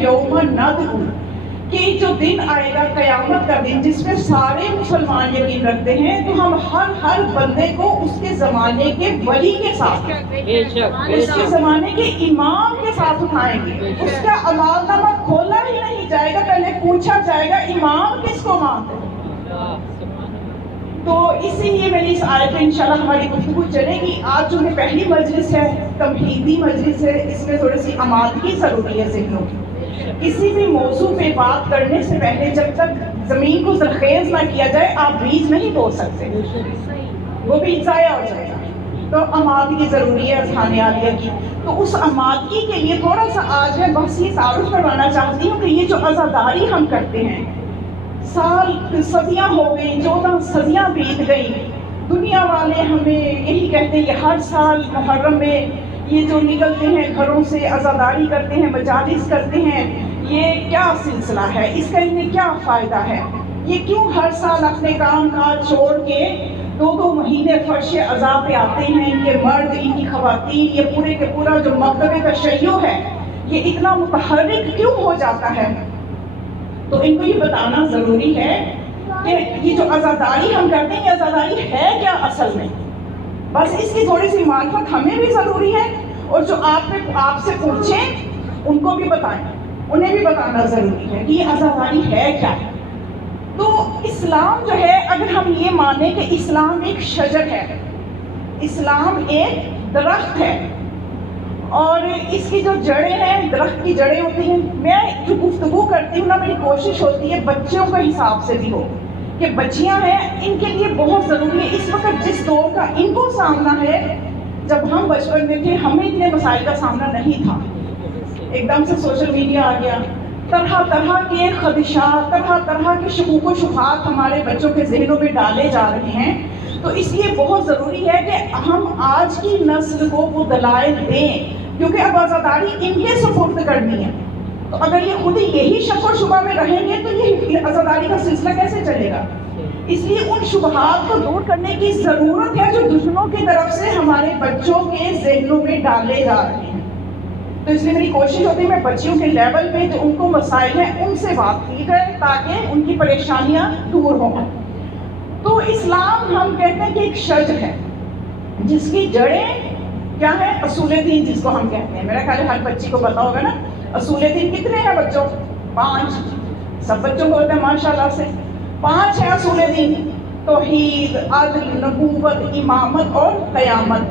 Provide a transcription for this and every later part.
یوم ندعو کہ جو دن آئے گا قیامت کا دن جس میں سارے مسلمان یقین رکھتے ہیں، تو ہم ہر بندے کو اس کے زمانے کے ولی کے ساتھ، اس کے زمانے کے امام کے ساتھ اٹھائیں گے. اس کا اعمال نامہ کھولا ہی نہیں جائے گا، پہلے پوچھا جائے گا امام کس کو مانتے ہیں. تو اسی لیے میری اس آیت پہ انشاءاللہ ہماری گفتگو چلے گی. آج جو پہلی مجلس ہے، تمہیدی مجلس ہے، اس میں تھوڑی سی آمادگی ضروری ہے ذہنوں کی. کسی بھی موضوع پہ بات کرنے سے پہلے جب تک زمین کو زرخیز نہ کیا جائے آپ بیج نہیں بو سکتے، وہ بیج ضائع ہو جائے گا. تو آمادگی ضروری ہے اذہان عالیہ کی. تو اس آمادگی کے لیے تھوڑا سا آج میں بس یہ تعارف کروانا چاہتی ہوں کہ یہ جو عزاداری ہم کرتے ہیں، سال صدیاں ہو گئی، 14 صدیاں بیت گئی. دنیا والے ہمیں یہی کہتے ہیں کہ ہر سال محرم میں یہ جو نکلتے ہیں گھروں سے عزاداری کرتے ہیں، مجالس کرتے ہیں، یہ کیا سلسلہ ہے، اس کا انہیں کیا فائدہ ہے، یہ کیوں ہر سال اپنے کام کاج چھوڑ کے 2 مہینے فرش عزا پہ آتے ہیں. ان کے مرد، ان کی خواتین، یہ پورے کے پورا جو مکتب تشیع ہے یہ اتنا متحرک کیوں ہو جاتا ہے. تو ان کو یہ بتانا ضروری ہے کہ یہ جو عزاداری ہم کرتے ہیں، یہ عزاداری ہے کیا اصل میں. بس اس کی تھوڑی سی معرفت ہمیں بھی ضروری ہے، اور جو آپ سے پوچھیں ان کو بھی بتائیں، انہیں بھی بتانا ضروری ہے کہ یہ عزاداری ہے کیا. تو اسلام جو ہے، اگر ہم یہ مانیں کہ اسلام ایک شجر ہے، اسلام ایک درخت ہے، اور اس کی جو جڑیں ہیں، درخت کی جڑیں ہوتی ہیں، میں جو گفتگو کرتی ہوں نا، میری کوشش ہوتی ہے بچوں کے حساب سے بھی ہو کہ بچیاں ہیں ان کے لیے بہت ضروری ہے. اس وقت جس دور کا ان کو سامنا ہے، جب ہم بچپن میں تھے ہمیں اتنے مسائل کا سامنا نہیں تھا. ایک دم سے سوشل میڈیا آ گیا، طرح طرح کے خدشات، طرح طرح کے شکوک و شبہات ہمارے بچوں کے ذہنوں میں ڈالے جا رہے ہیں. تو اس لیے بہت ضروری ہے کہ ہم آج کی نسل کو وہ دلائل دیں، کیونکہ اب عزاداری ان کے سپرد کرنی ہے. تو اگر یہ خود یہی شک و شبہ میں رہیں گے تو یہ عزاداری کا سلسلہ کیسے چلے گا. اس لیے ان شبہات کو دور کرنے کی ضرورت ہے جو دشمنوں کی طرف سے ہمارے بچوں کے ذہنوں میں ڈالے جا رہے ہیں. تو اس لیے میری کوشش ہوتی ہے میں بچیوں کے لیول پہ جو ان کو مسائل ہیں ان سے بات کی جائے تاکہ ان کی پریشانیاں دور ہوں. تو اسلام ہم کہتے ہیں کہ ایک شجر ہے جس کی جڑیں کیا ہے، اصول دین جس کو ہم کہتے ہیں. میرا خیال ہے ہر بچی کو پتا ہوگا نا اصول دین کتنے ہیں بچوں؟ 5. سب بچوں کو ہوتا ہے ماشاءاللہ سے. 5 ہیں اصول دین: توحید، عدل، نبوت، امامت اور قیامت.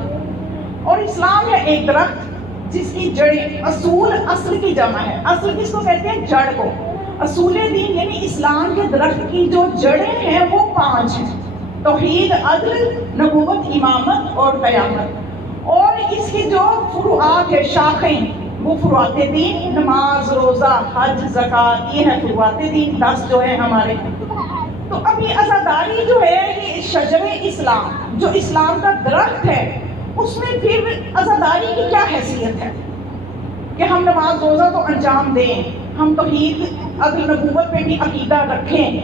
اور اسلام ہے ایک درخت جس کی جڑیں، اصول اصل کی جمع ہے. اصل کس کو کہتے ہیں؟ جڑ کو. اصول دین یعنی اسلام کے درخت کی جو جڑیں ہیں وہ 5 ہیں: توحید، عدل، نبوت، امامت اور قیامت. اور اس کی جو فروعات ہے، شاخیں، وہ فروعات دین: نماز، روزہ، حج، زکوٰۃ، یہ ہے فروعات دین 10 جو ہے ہمارے. تو اب یہ عزاداری جو ہے یہ شجر اسلام جو اسلام کا درخت ہے، اس میں پھر عزاداری کی کیا حیثیت ہے کہ ہم نماز روزہ تو انجام دیں، ہم توحید، عدل، نبوت پہ بھی عقیدہ رکھیں.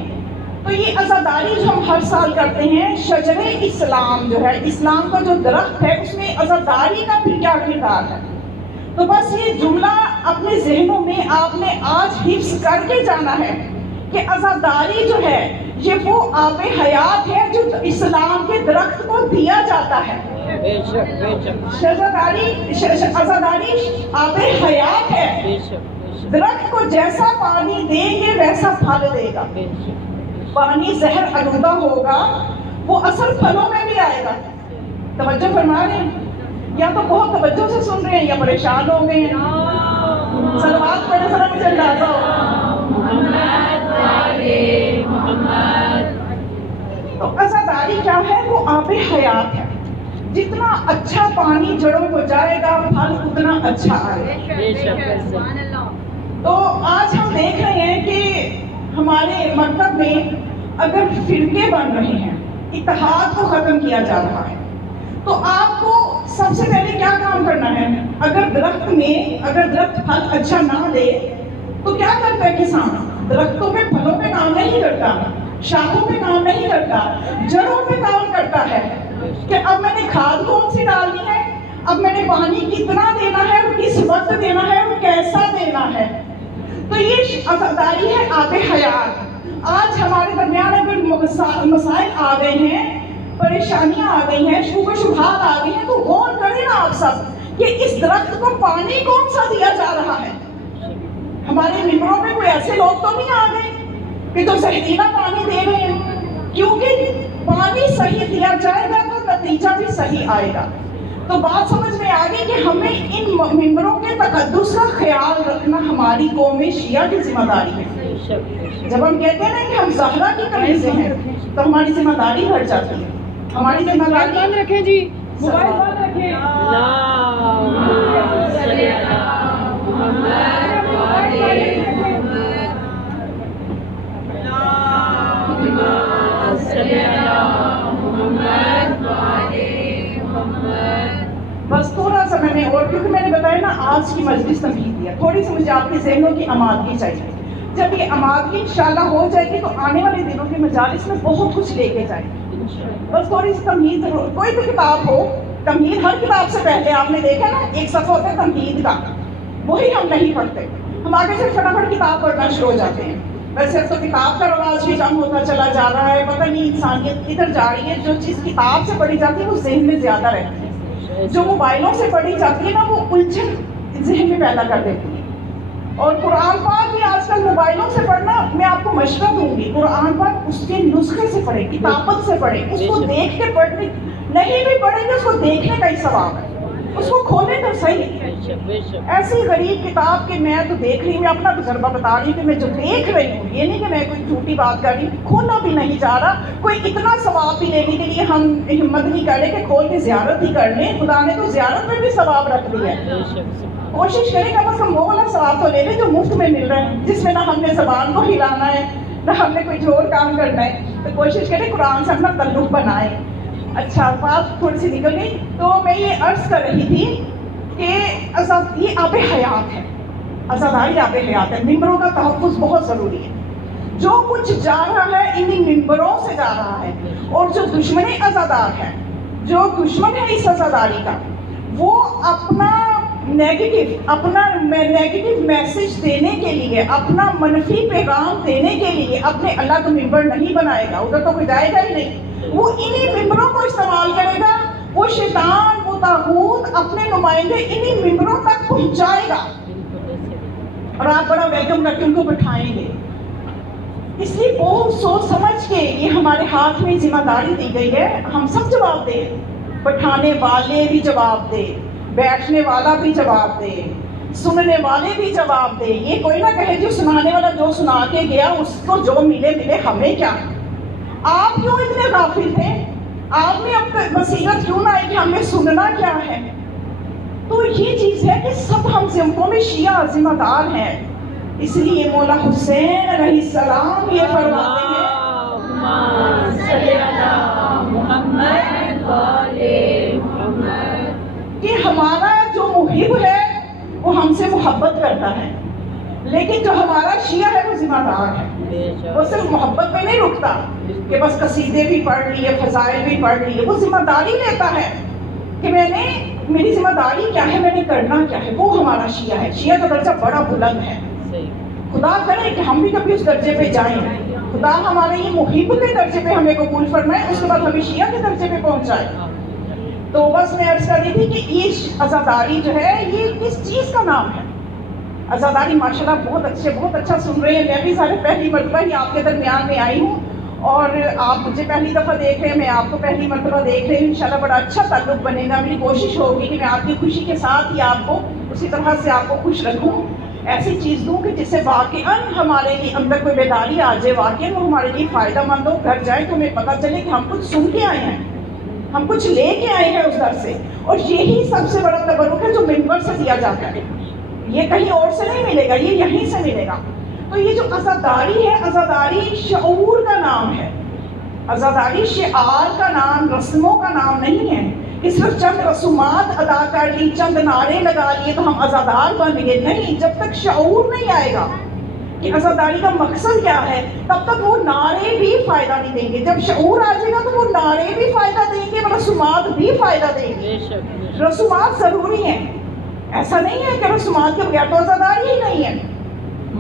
تو یہ عزاداری جو ہم ہر سال کرتے ہیں، شجر اسلام جو ہے، اسلام کا جو درخت ہے، اس میں عزاداری کا پھر کیا کردار ہے. تو بس یہ جملہ اپنے ذہنوں میں آپ نے آج حفظ کر کے جانا ہے کہ عزاداری جو ہے یہ وہ آب حیات ہے جو اسلام کے درخت کو دیا جاتا ہے. عزاداری آب حیات ہے. درخت کو جیسا پانی دیں گے ویسا پھل دے گا. پانی زہر آلودہ ہوگا، وہ اثر پھلوں میں بھی آئے گا. توجہ فرما رہے ہیں؟ یا تو بہت توجہ سے سن رہے ہیں یا پریشان ہو گئے ہیں. صلوات پڑھنے ذرا مجھے اندازہ محمد. تو عزاداری کیا ہے؟ وہ آب حیات ہے. جتنا اچھا پانی جڑوں کو جائے گا پھل اتنا اچھا آئے گا. تو آج ہم دیکھ رہے ہیں کہ ہمارے مکتب میں اگر فرقے بن رہے ہیں، اتحاد کو ختم کیا جا رہا ہے، تو آپ کو سب سے پہلے کیا کام کرنا ہے؟ اگر درخت پھل اچھا نہ دے تو کیا کرتا ہے کسان؟ درختوں پہ پھلوں پہ کام نہیں کرتا، شاخوں پہ کام نہیں کرتا، جڑوں پہ کام کرتا ہے کہ اب میں نے کھاد کون سی ڈالنی ہے، اب میں نے پانی کتنا دینا ہے، کس وقت دینا ہے اور کیسا دینا ہے. عزاداری ہے آب حیات. آج ہمارے درمیان اگر مسائل آ گئے ہیں، پریشانیاں آ گئی ہیں، شبہ شبہات آ گئی ہیں، تو غور کریں نا آپ سب کہ اس درخت کو پانی کون سا دیا جا رہا ہے. ہمارے ممبروں میں کوئی ایسے لوگ تو نہیں آ گئے کہ جو زہریلا پانی دے رہے ہیں. کیونکہ پانی صحیح دیا جائے گا تو نتیجہ بھی صحیح آئے گا. تو بات سمجھ میں آ گئی کہ ہمیں ان ممبروں کے تقدس کا خیال رکھنا ہماری قوم شیعہ کی ذمہ داری ہے. جب ہم کہتے ہیں نا کہ ہم زہرا کی کنیزیں ہیں تو ہماری ذمہ داری بڑھ جاتی ہے. ہماری ذمہ داری بند رکھیں جی، موبائل بند رکھیں. بس تھوڑا سا میں نے، اور کیونکہ میں نے بتایا نا آج کی مجلس تمہید ہے، تھوڑی سی مجھے آپ کے ذہنوں کی آمادگی چاہیے. جب یہ آمادگی انشاءاللہ ہو جائے گی تو آنے والے دنوں کے مجالس میں بہت کچھ لے کے جائیں گے. بس تھوڑی سی تمہید ضرور. کوئی بھی کتاب ہو، تمہید ہر کتاب سے پہلے آپ نے دیکھا نا ایک صفحہ ہوتا ہے تمہید کا، وہی ہم نہیں پڑھتے. ہم آگے سے فٹافٹ کتاب پڑھنا شروع ہو جاتے ہیں. ویسے اب تو کتاب کا رواج بھی کم ہوتا چلا جا رہا ہے. پتہ نہیں انسانیت کدھر جا رہی ہے. جو چیز کتاب سے پڑھی جاتی ہے وہ ذہن میں زیادہ رہتی ہے، جو موبائلوں سے پڑھی جاتی ہے نا وہ الجھن ذہن میں پیدا کر دیتی ہے. اور قرآن پاک بھی آج کل موبائلوں سے پڑھنا، میں آپ کو مشورہ دوں گی قرآن پاک اس کے نسخے سے پڑھیں، کتابت سے پڑھیں. اس کو دیکھ کے پڑھنے نہیں بھی پڑھیں گے، اس کو دیکھنے کا ہی ثواب ہے. اس کو کھولے تو صحیح. ایسی غریب کتاب کہ میں تو دیکھ رہی ہوں، میں اپنا تجربہ بتا رہی ہوں کہ میں جو دیکھ رہی ہوں، یہ نہیں کہ میں کوئی جھوٹی بات کر رہی ہوں، کھولنا بھی نہیں جا رہا. کوئی اتنا ثواب بھی لینے کے لیے ہم ہمت نہیں کر رہے کہ کھول کے زیارت ہی کر لیں. خدا نے تو زیارت میں بھی ثواب رکھ دیا ہے. کوشش کریں کم از کم وہ والا ثواب تو لے لیں جو مفت میں مل رہا ہے، جس میں نہ ہم نے زبان کو ہلانا ہے نہ ہم نے کوئی جھوٹ کام کرنا ہے. تو کوشش کریں قرآن سے اپنا تعلق بنائیں. اچھا بات تھوڑی سی نکل گئی. تو میں یہ عرض کر رہی تھی کہ یہ آب حیات ہے، عزاداری آب حیات ہے. ممبروں کا تحفظ بہت ضروری ہے. جو کچھ جا رہا ہے انہی ممبروں سے جا رہا ہے. اور جو دشمن عزادار ہے، جو دشمن ہے اس عزاداری کا، وہ اپنا نیگیٹو میسج دینے کے لیے، اپنا منفی پیغام دینے کے لیے اپنے اللہ کا ممبر نہیں بنائے گا. ادھر تو کوئی جائے گا ہی نہیں. وہ انہی ممبروں کو استعمال کرے گا. وہ شیطان، وہ طاغوت اپنے نمائندے انہی ممبروں تک پہنچائے گا اور آپ بڑا ویلکم کر کے ان کو بٹھائیں گے. اس لیے بہت سوچ سمجھ کے یہ ہمارے ہاتھ میں ذمہ داری دی گئی ہے. ہم سب جواب دیں، بٹھانے والے بھی جواب دے، بیٹھنے والا بھی جواب دے، سننے والے بھی جواب دے. یہ کوئی نہ کہے جو سنانے والا جو سنا کے گیا اس کو جو ملے ملے، ہمیں کیا. آپ کیوں اتنے غافل تھے؟ آپ میں اب تک بصیرت کیوں نہ آئی کہ ہمیں سننا کیا ہے؟ تو یہ چیز ہے کہ سب ہم قوم شیعہ ذمہ دار ہیں. اس لیے مولا حسین علیہ السلام یہ فرماتے ہیں کہ ہمارا جو محب ہے وہ ہم سے محبت کرتا ہے، لیکن جو ہمارا شیعہ ہے وہ ذمہ دار ہے. وہ صرف محبت میں نہیں رکتا کہ بس قصیدے بھی پڑھ لیے، فضائل بھی پڑھ لیے. وہ ذمہ داری لیتا ہے کہ میری ذمہ داری کیا ہے، میں نے کرنا کیا ہے. وہ ہمارا شیعہ ہے. شیعہ کا درجہ بڑا بلند ہے. خدا کرے کہ ہم بھی کبھی اس درجے پہ جائیں. خدا ہمارے یہ محب کے درجے پہ ہمیں قبول فرمائے، اس کے بعد ہمیں شیعہ کے درجے پہ پہنچائے. تو بس میں عرض کر رہی تھی کہ یہ عزاداری جو ہے یہ کس چیز کا نام ہے. عزاداری ماشاءاللہ بہت اچھا سن رہے ہیں. میں بھی سارے پہلی مرتبہ ہی آپ کے درمیان میں آئی ہوں اور آپ مجھے پہلی دفعہ دیکھ رہے ہیں، میں آپ کو پہلی مرتبہ دیکھ رہی ہوں. انشاءاللہ بڑا اچھا تعلق بنے گا. میری کوشش ہوگی کہ میں آپ کی خوشی کے ساتھ ہی آپ کو اسی طرح سے آپ کو خوش رکھوں، ایسی چیز دوں کہ جس سے واقعاً ہمارے لیے اندر کوئی بیداری آ جائے، واقعاً وہ ہمارے لیے فائدہ مند ہو. گھر جائیں تو ہمیں پتہ چلے کہ ہم کچھ سن کے آئے ہیں، ہم کچھ لے کے آئے ہیں اس در سے. اور یہی سب سے بڑا تبرک ہے جو ممبر سے دیا جاتا ہے. یہ کہیں اور سے نہیں ملے گا، یہ یہیں سے ملے گا. تو یہ جو عزاداری ہے، عزاداری شعور کا نام ہے. عزاداری شعار کا نام، رسموں کا نام نہیں ہے کہ صرف چند رسومات ادا کر لی، چند نعرے لگا لیے تو ہم عزادار بن گئے. نہیں، جب تک شعور نہیں آئے گا کہ عزاداری کا مقصد کیا ہے تب تک وہ نعرے بھی فائدہ نہیں دیں گے. جب شعور آ جائے گا تو وہ نعرے بھی فائدہ دیں گے، رسومات بھی فائدہ دیں گے. رسومات ضروری ہیں، ایسا نہیں ہے کہ رسومات کے بغیر تو عزاداری ہی نہیں ہے.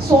100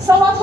125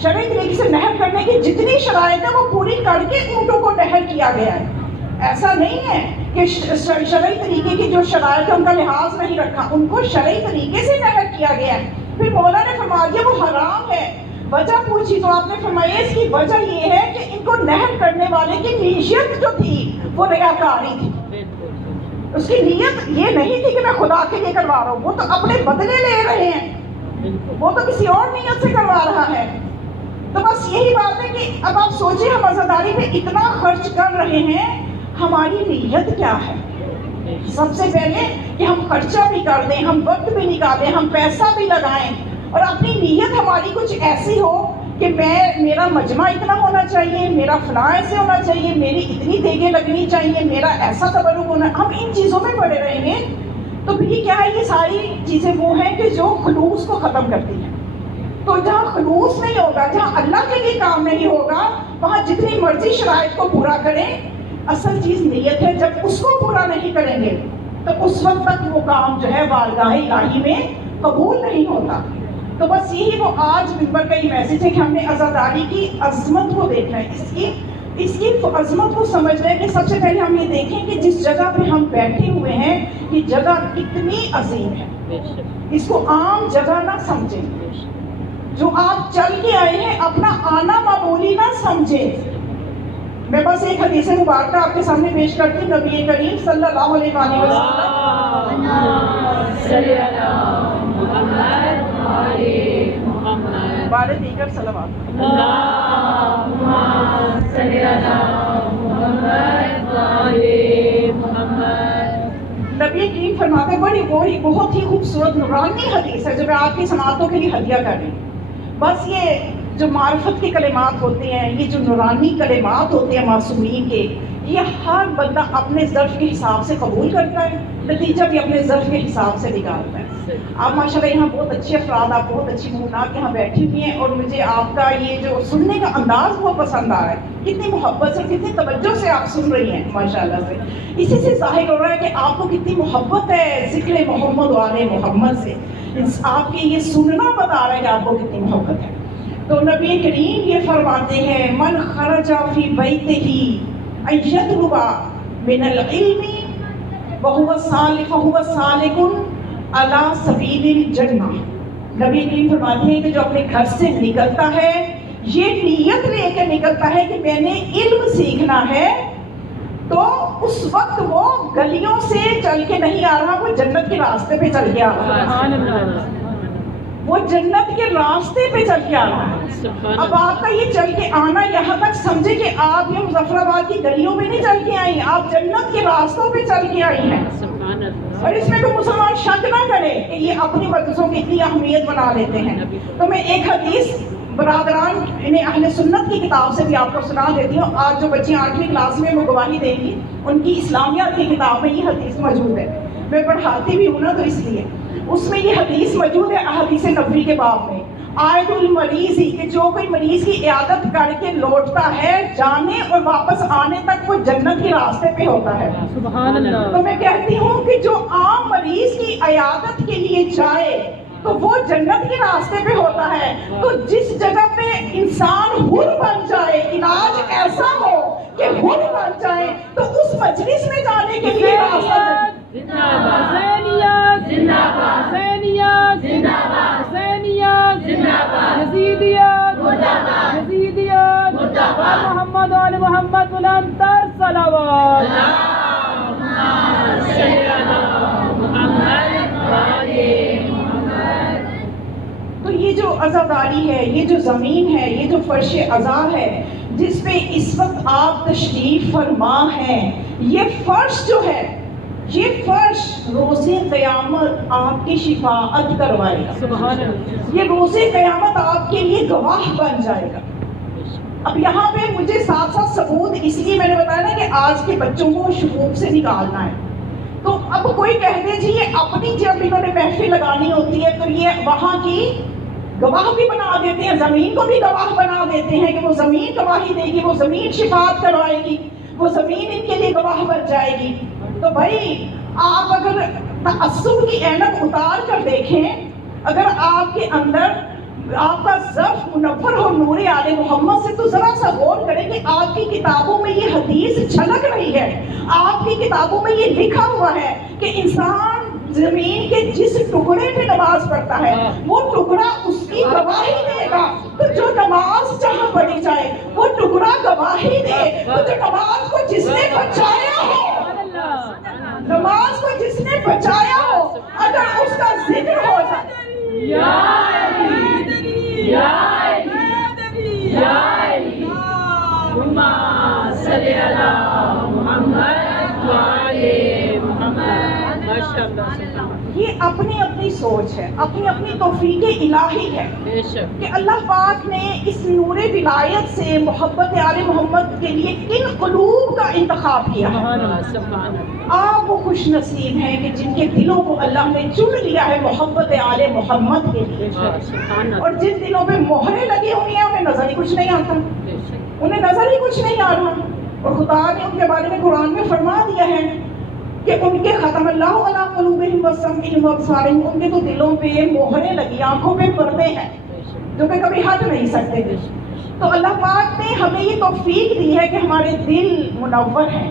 شرعی طریقے سے نہر کرنے کی جتنی شرائط ہے وہ پوری کر کے اونٹوں کو نہر کیا گیا ہے. ایسا نہیں ہے کہ شرعی طریقے کی جو شرائط ہے ان کا لحاظ نہیں رکھا, ان کو شرعی طریقے سے نہر کیا گیا ہے. پھر مولا نے فرما دیا وہ حرام ہے. وجہ پوچھی تو آپ نے فرمایا اس کی وجہ یہ ہے کہ ان کو نہر کرنے والے کی نیت جو تھی وہ ریاکاری تھی. اس کی نیت یہ نہیں تھی کہ میں خدا کے لیے کروا رہا ہوں, وہ تو اپنے بدلے لے رہے ہیں, وہ تو کسی اور نیت سے کروا رہا ہے. تو بس یہی بات ہے کہ اب آپ سوچیں ہم عزاداری پہ اتنا خرچ کر رہے ہیں, ہماری نیت کیا ہے؟ سب سے پہلے کہ ہم خرچہ بھی کر دیں, ہم وقت بھی نکالیں, ہم پیسہ بھی لگائیں, اور اپنی نیت ہماری کچھ ایسی ہو کہ میرا مجمع اتنا ہونا چاہیے, میرا فلاں ایسے ہونا چاہیے, میری اتنی دیگیں لگنی چاہیے, میرا ایسا تبرک ہونا. ہم ان چیزوں میں پڑے رہیں گے تو پھر کیا ہے, یہ ساری چیزیں وہ ہیں کہ جو خلوص کو ختم کرتی ہیں. تو جہاں خلوص نہیں ہوگا, جہاں اللہ کے لیے کام نہیں ہوگا, وہاں جتنی مرضی شرائط کو پورا کریں, اصل چیز نیت ہے. جب اس کو پورا نہیں کریں گے تو اس وقت تک وہ کام جو ہے بارگاہ الہی میں قبول نہیں ہوتا. تو بس یہی وہ آج منبر کا یہ میسج ہے کہ ہم نے عزاداری کی عظمت کو دیکھنا ہے, اس کی عظمت کو سمجھنا ہے. کہ سب سے پہلے ہم یہ دیکھیں کہ جس جگہ پہ ہم بیٹھے ہوئے ہیں یہ جگہ کتنی عظیم ہے. اس کو عام جگہ نہ سمجھیں, جو آپ چل کے آئے ہیں اپنا آنا معمولی نہ سمجھیں. میں بس ایک حدیث مبارکہ آپ کے سامنے پیش کرتی ہوں. نبی کریم صلی اللہ علیہ وسلم بارے دیگر صلوات. نبی کریم فرماتے ہیں, بڑی بہت ہی خوبصورت نورانی حدیث ہے جو میں آپ کی سماعتوں کے لیے ہدیہ کر رہی ہوں. بس یہ جو معرفت کے کلمات ہوتے ہیں, یہ جو نورانی کلمات ہوتے ہیں معصومین کے, یہ ہر بندہ اپنے ظرف کے حساب سے قبول کرتا ہے, نتیجہ بھی اپنے ظرف کے حساب سے نکالتا ہے. آپ ماشاءاللہ یہاں بہت اچھے افراد, آپ بہت اچھی مہمانات یہاں بیٹھی ہوئی ہیں, اور مجھے آپ کا یہ جو سننے کا انداز بہت پسند آ رہا ہے. کتنی محبت سے, کتنی توجہ سے آپ سن رہی ہیں ماشاءاللہ سے. اسی سے ظاہر ہو رہا ہے کہ آپ کو کتنی محبت ہے ذکر محمد و آل محمد سے. آپ کے یہ سننا بتا رہا ہے کہ آپ کو کتنی محبت ہے. تو نبی کریم یہ فرماتے ہیں, من خرج فی بیتہ ان یطلب من العلم وهو سالک علی سبیل الجنہ. نبی کریم فرماتے ہیں کہ جو اپنے گھر سے نکلتا ہے یہ نیت لے کے نکلتا ہے کہ میں نے علم سیکھنا ہے, تو اس وقت وہ گلیوں سے چل کے نہیں آ رہا, وہ جنت کے راستے پہ چل کے آ رہا ہے. وہ جنت کے راستے پہ چل کے آ رہا ہے. اب آپ کا یہ چل کے آنا یہاں تک سمجھے کہ آپ یہ مظفر آباد کی گلیوں میں نہیں چل کے آئی, آپ جنت کے راستوں پہ چل کے آئی ہیں. اور اس میں کوئی مسلمان شک نہ کرے کہ یہ اپنی مدرسوں کی اتنی اہمیت بنا لیتے ہیں. تو میں ایک حدیث برادران انہیں اہل سنت کی کتاب سے بھی آپ کو سنا دیتی ہوں. آج جو بچے 8ویں کلاس میں وہ گواہی دیں گی, ان کی اسلامیات کی کتاب میں یہ حدیث موجود ہے. میں پڑھاتی بھی ہوں نا, تو اس لیے اس میں یہ حدیث موجود ہے احادیث نبوی کے باب میں. عائد المریض ہی کہ جو کوئی مریض کی عیادت کر کے لوٹتا ہے, جانے اور واپس آنے تک وہ جنت کے راستے پہ ہوتا ہے. سبحان اللہ. تو میں کہتی ہوں کہ جو عام مریض کی عیادت کے لیے جائے تو وہ جنت کے راستے پہ ہوتا ہے. تو جس جگہ پہ انسان حر بن جائے, علاج ایسا ہو کہ حر بن جائے, تو اس مجلس میں جانے کے لیے راستہ حسینیت زندہ باد, حسینیت زندہ باد, حسینیت زندہ باد, یزیدیت مردہ باد, یزیدیت مردہ باد. محمد آل محمد بلند تر صلوات. اللہم صلی علی محمد و آل محمد. تو یہ جو عزاداری ہے, یہ جو زمین ہے, یہ جو فرش عزا ہے جس پہ اس وقت آپ تشریف فرما ہیں, یہ فرش جو ہے, یہ فرش روز قیامت آپ کی شفاعت کروائے گا. سبحان اللہ. یہ روز قیامت آپ کے لیے گواہ بن جائے گا. اب یہاں پہ مجھے ساتھ ساتھ ثبوت اس لیے میں نے بتایا نا کہ آج کے بچوں کو شکوک سے نکالنا ہے. تو اب کوئی کہہ دے جی یہ اپنی جب انہوں نے محفل لگانی ہوتی ہے تو یہ وہاں کی گواہ بھی بنا دیتے ہیں, زمین کو بھی گواہ بنا دیتے ہیں کہ وہ زمین گواہی دے گی, وہ زمین شفاعت کروائے گی, وہ زمین ان کے لیے گواہ بن جائے گی. تو بھائی آپ اگر تعصب کی اینک اتار کر دیکھیں, اگر آپ کے اندر آپ کا ظرف منور ہو نور آل محمد سے، تو ذرا سا غور کریں کہ آپ کی کتابوں میں یہ حدیث چھلک رہی ہے، آپ کی کتابوں میں یہ لکھا ہوا ہے کہ انسان زمین کے جس ٹکڑے پہ نماز پڑھتا ہے وہ ٹکڑا اس کی گواہی دے گا. تو جو نماز جہاں پڑھی جائے وہ ٹکڑا گواہی دے. تو جو نماز کو جس نے بچایا ہو، نماز کو جس نے بچایا ہو، اگر اس کا ذکر ہو جائے، یہ اپنی اپنی سوچ ہے، اپنی اپنی توفیق الہی ہے کہ اللہ پاک نے اس نور ولایت سے محبت آل محمد کے لیے کن قلوب کا انتخاب کیا. آپ وہ خوش نصیب ہیں کہ جن کے دلوں کو اللہ نے چن لیا ہے محبت آل محمد کے لیے، اور جن دلوں پہ مہریں لگی ہوئی ہیں انہیں نظر ہی کچھ نہیں آتا، انہیں نظر ہی کچھ نہیں آ رہا. اور خدا نے ان کے بارے میں قرآن میں فرما دیا ہے کہ ان کے ختم اللہ علی قلوبہم وسمعہم وابصارہم، ان کے تو دلوں پہ مہریں لگی، آنکھوں پہ پردے ہیں جو کہ کبھی ہٹ نہیں سکتے. تو اللہ پاک نے ہمیں یہ توفیق دی ہے کہ ہمارے دل منور ہیں.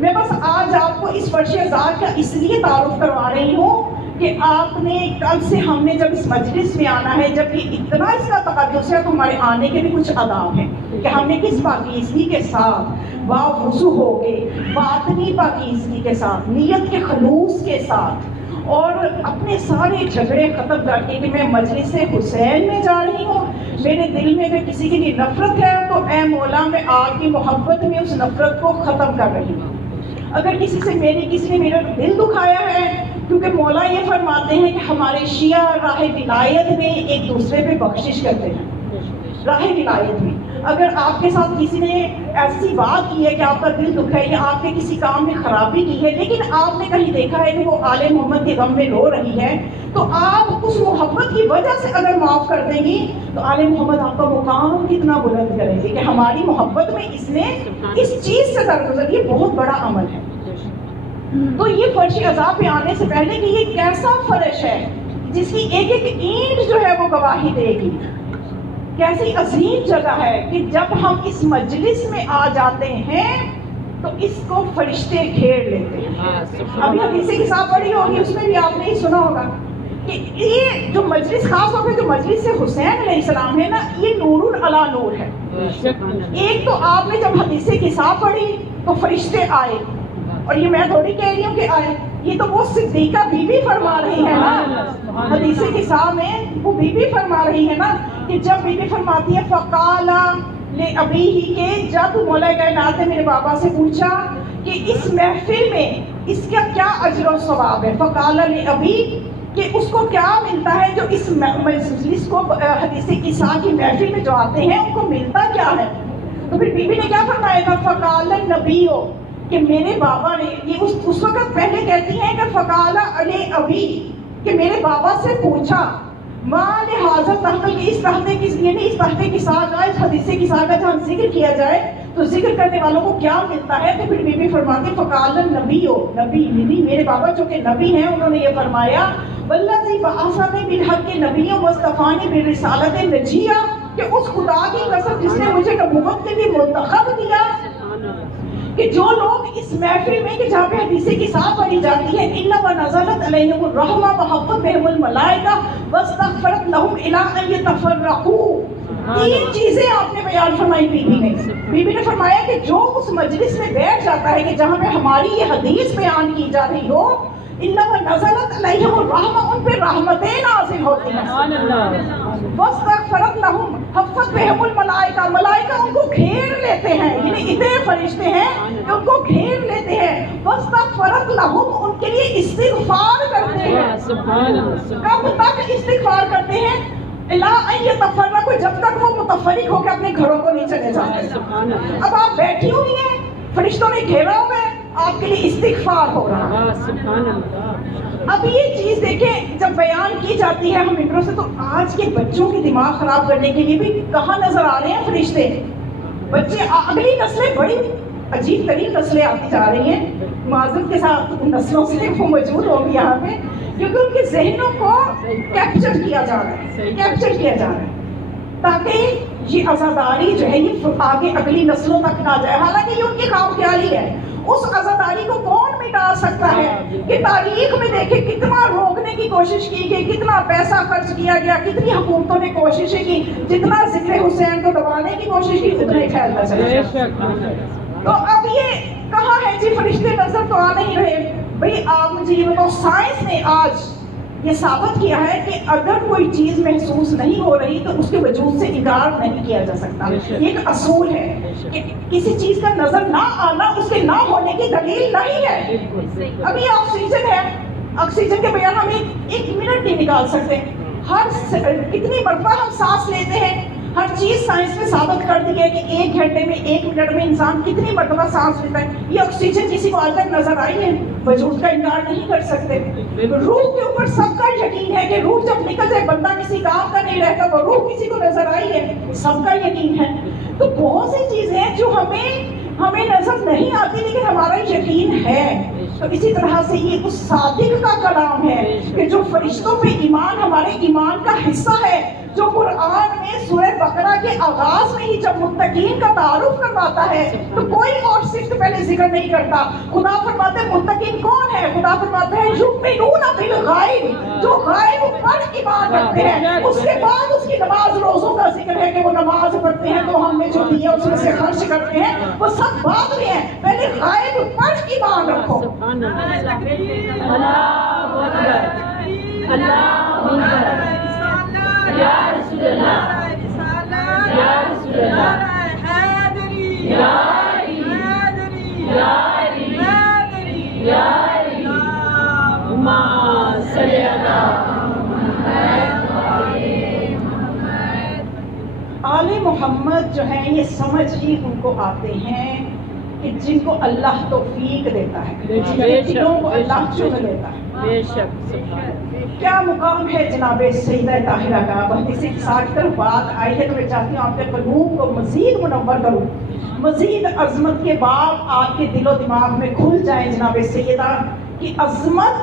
میں بس آج آپ کو اس فرش ازار کا اس لیے تعارف کروا رہی ہوں کہ آپ نے کل سے ہم نے جب اس مجلس میں آنا ہے، جب یہ اتنا اس کا تقدس ہے تو ہمارے آنے کے بھی کچھ آداب ہیں کہ ہم نے کس پاکیزگی کے ساتھ باوضو ہو کے، باطنی پاکیزگی کے ساتھ، نیت کے خلوص کے ساتھ، اور اپنے سارے جھگڑے ختم کر کے کہ میں مجلس حسین میں جا رہی ہوں، میرے دل میں اگر کسی کے لیے نفرت ہے تو اے مولا میں آپ کی محبت میں اس نفرت کو ختم کر رہی ہوں. اگر کسی نے میرا دل دکھایا ہے، کیونکہ مولا یہ فرماتے ہیں کہ ہمارے شیعہ راہ ولایت میں ایک دوسرے پہ بخشش کرتے ہیں. راہ ولایت میں اگر آپ کے ساتھ کسی نے ایسی بات کی ہے کہ آپ کا دل دکھا ہے یا آپ کے کسی کام میں خرابی کی ہے، لیکن آپ نے کہیں دیکھا ہے کہ وہ آل محمد کے غم میں رو رہی ہے، تو آپ اس محبت کی وجہ سے اگر معاف کر دیں گی تو آل محمد آپ کا مقام کتنا بلند کریں گے کہ ہماری محبت میں اس نے اس چیز سے درگزر. یہ بہت بڑا عمل ہے. تو یہ فرش عزا پہ آنے سے پہلے کہ یہ کیسا فرش ہے جس کی ایک ایک اینٹ جو ہے وہ گواہی دے گی، کیسی عظیم جگہ ہے کہ جب ہم اس مجلس میں آ جاتے ہیں تو اس کو فرشتے گھیر لیتے ہیں. ابھی حدیث کی کتاب پڑھی ہوگی، اس میں بھی آپ نے یہ سنا ہوگا کہ یہ جو مجلس، خاص طور پہ جو مجلس حسین علیہ السلام ہے نا، یہ نور علی نور ہے. ایک تو آپ نے جب حدیث کی کتاب پڑھی تو فرشتے آئے، اور یہ میں تھوڑی کہہ رہی ہوں کہ آئے، یہ تو وہ صدیقہ بی بی فرما رہی ہے نا حدیث کتاب میں، وہ بی بی فرما رہی ہے نا کہ جب بی بی فرماتی ہے فقال لأبیہ، کہ جب مولا کائنات نے میرے بابا سے پوچھا کہ اس محفل میں اس کا کیا اجر و ثواب ہے، فقال لأبیہ کہ اس کو کیا ملتا ہے جو اس مجلس کو حدیث کساء کی محفل میں جو آتے ہیں ان کو ملتا کیا ہے. تو پھر بی بی نے کیا فرمایا تھا، فقال النبی، کہ میرے بابا نے، یہ اس وقت پہلے کہتی ہیں کہ فقال علی ابی، کہ میرے بابا سے پوچھا ماں لہٰذا تحت، کہ اس تحتے کس لیے نہیں، اس تحتے کساء کا، اس حدیث کساء کا جہاں ذکر کیا جائے تو ذکر کرنے والوں کو کیا ملتا ہے. تو پھر بی بی فرماتے فقال النبی، نبی یعنی میرے بابا جو کہ نبی ہیں، انہوں نے یہ فرمایا والذی بعثنی بالحق نبیا واصطفانی بالرسالۃ نجیا، کہ اس خدا کی قسم جس نے مجھے نبوت کے لیے منتخب کیا، کہ جو لوگ اس محفل میں کہ جہاں پہ حدیث کساء پڑھی جاتی ہے الا ونزلت علیہم الرحمہ وحفت بہم الملائکہ واستغفرت لہم الی ان یتفرقوا، تین چیزیں آپ نے بیان فرمائی بی بی نے. بی بی نے فرمایا کہ جو اس مجلس میں بیٹھ جاتا ہے کہ جہاں پہ ہماری یہ حدیث بیان کی جا رہی ہو، الا ونزلت علیہم الرحمہ، ان پہ رحمتیں نازل ہوتی ہیں، واستغفرت لہم حفت بہم الملائکہ، ملائکہ ان کو گھیر لیتے ہیں، یعنی اتنے فرشتے ہیں کہ ان کو گھیر لیتے ہیں. واستغفرت لہم، ان کے لیے استغفار کرتے ہیں. کب تک استغفار کرتے ہیں؟ الا ان یتفرقوا، جب تک وہ متفرق ہو کے اپنے گھروں کو نہیں چلے جاتے. اب آپ بیٹھی ہوئی ہیں، فرشتوں نے گھیرا ہوا ہے، آپ کے لیے استغفار ہو رہا ہے. اب یہ چیز دیکھیں جب بیان کی جاتی ہے ہم ممبروں سے، تو آج کے بچوں کے دماغ خراب کرنے کے لیے بھی کہاں نظر آ رہے ہیں فرشتے. بچے، اگلی نسلیں بڑی عجیب ترین نسلیں آتی جا رہی ہیں، معذرت کے ساتھ ان نسلوں سے وہ موجود ہوں گی یہاں پہ، کیونکہ ان کے ذہنوں کو کیپچر کیا جا رہا ہے تاکہ یہ عزاداری جو ہے یہ آگے اگلی نسلوں تک نہ جائے، حالانکہ یہ ان کی خام خیالی ہے۔ اس عزاداری کو کون مٹا سکتا ہے کہ تاریخ میں دیکھیں کتنا روکنے کی کوشش کی گئی، کتنا پیسہ خرچ کیا گیا، کتنی حکومتوں نے کوششیں کی، جتنا ذکر حسین کو دبانے کی کوشش کی اتنا ہی پھیلتا چلا۔ تو اب یہ کہاں ہے جی فرشتے نظر تو آ نہیں رہے؟ بھئی آپ مجھے یہ بتاؤ، سائنس نے آج یہ ثابت کیا ہے کہ اگر کوئی چیز محسوس نہیں ہو رہی تو اس کے وجود سے انکار نہیں کیا جا سکتا۔ یہ ایک اصول ہے کہ کسی چیز کا نظر نہ آنا اس کے نہ ہونے کی دلیل نہیں ہے۔ اب یہ آکسیجن ہے، آکسیجن کے بغیر ہم ایک منٹ نہیں نکال سکتے، کتنی مرتبہ ہم سانس لیتے ہیں، ہر چیز سائنس نے ثابت کر دی ہے کہ 1 گھنٹے میں 1 منٹ میں انسان کتنی مرتبہ سانس لیتا ہے۔ یہ آکسیجن کسی کو آج تک نظر آئی ہے؟ وجود کا انکار نہیں کر سکتے۔ روح کے اوپر سب کا یقین ہے کہ روح جب نکل جائے بندہ کسی کام کا نہیں رہتا، تو روح کسی کو نظر آئی ہے، سب کا یقین ہے۔ تو بہت سی چیزیں جو ہمیں نظر نہیں آتی لیکن ہمارا یقین ہے۔ تو اسی طرح سے یہ اس صادق کا کلام ہے کہ جو فرشتوں پہ ایمان ہمارے ایمان کا حصہ ہے، جو قرآن میں سورہ بقرہ کے آغاز میں ہی جب متقین کا تعارف کرواتا ہے تو کوئی اور صفت پہلے ذکر نہیں کرتا۔ خدا فرماتے ہیں متقین کون ہے؟ خدا فرماتے ہیں یؤمنون بالغیب، جو غائب پر ایمان رکھتے ہیں۔ اس کے بعد اس کی نماز روزوں کا ذکر ہے کہ وہ نماز پڑھتے ہیں تو ہم نے جو دیا اس میں سے خرچ کرتے ہیں، وہ سب بعد میں ہے، پہلے غائب پر ایمان رکھو۔ یا رسول اللہ، یا رسول اللہ، حیدری، یا علی، یا علی، یا علی، اللہم صلی علی آل محمد جو ہیں یہ سمجھ ہی ان کو آتے ہیں کہ جن کو اللہ توفیق دیتا ہے، جنوں کو اللہ چن لیتا ہے۔ بے شک کیا مقام ہے جناب سیدہ طاہرہ کا؟ حدیث قصہ کی طرف بات آئی ہے تو میں چاہتی ہوں آپ کے قلوب کو مزید منور کروں، مزید عظمت کے باب آپ کے دل و دماغ میں کھل جائیں۔ جناب سیدہ کی عظمت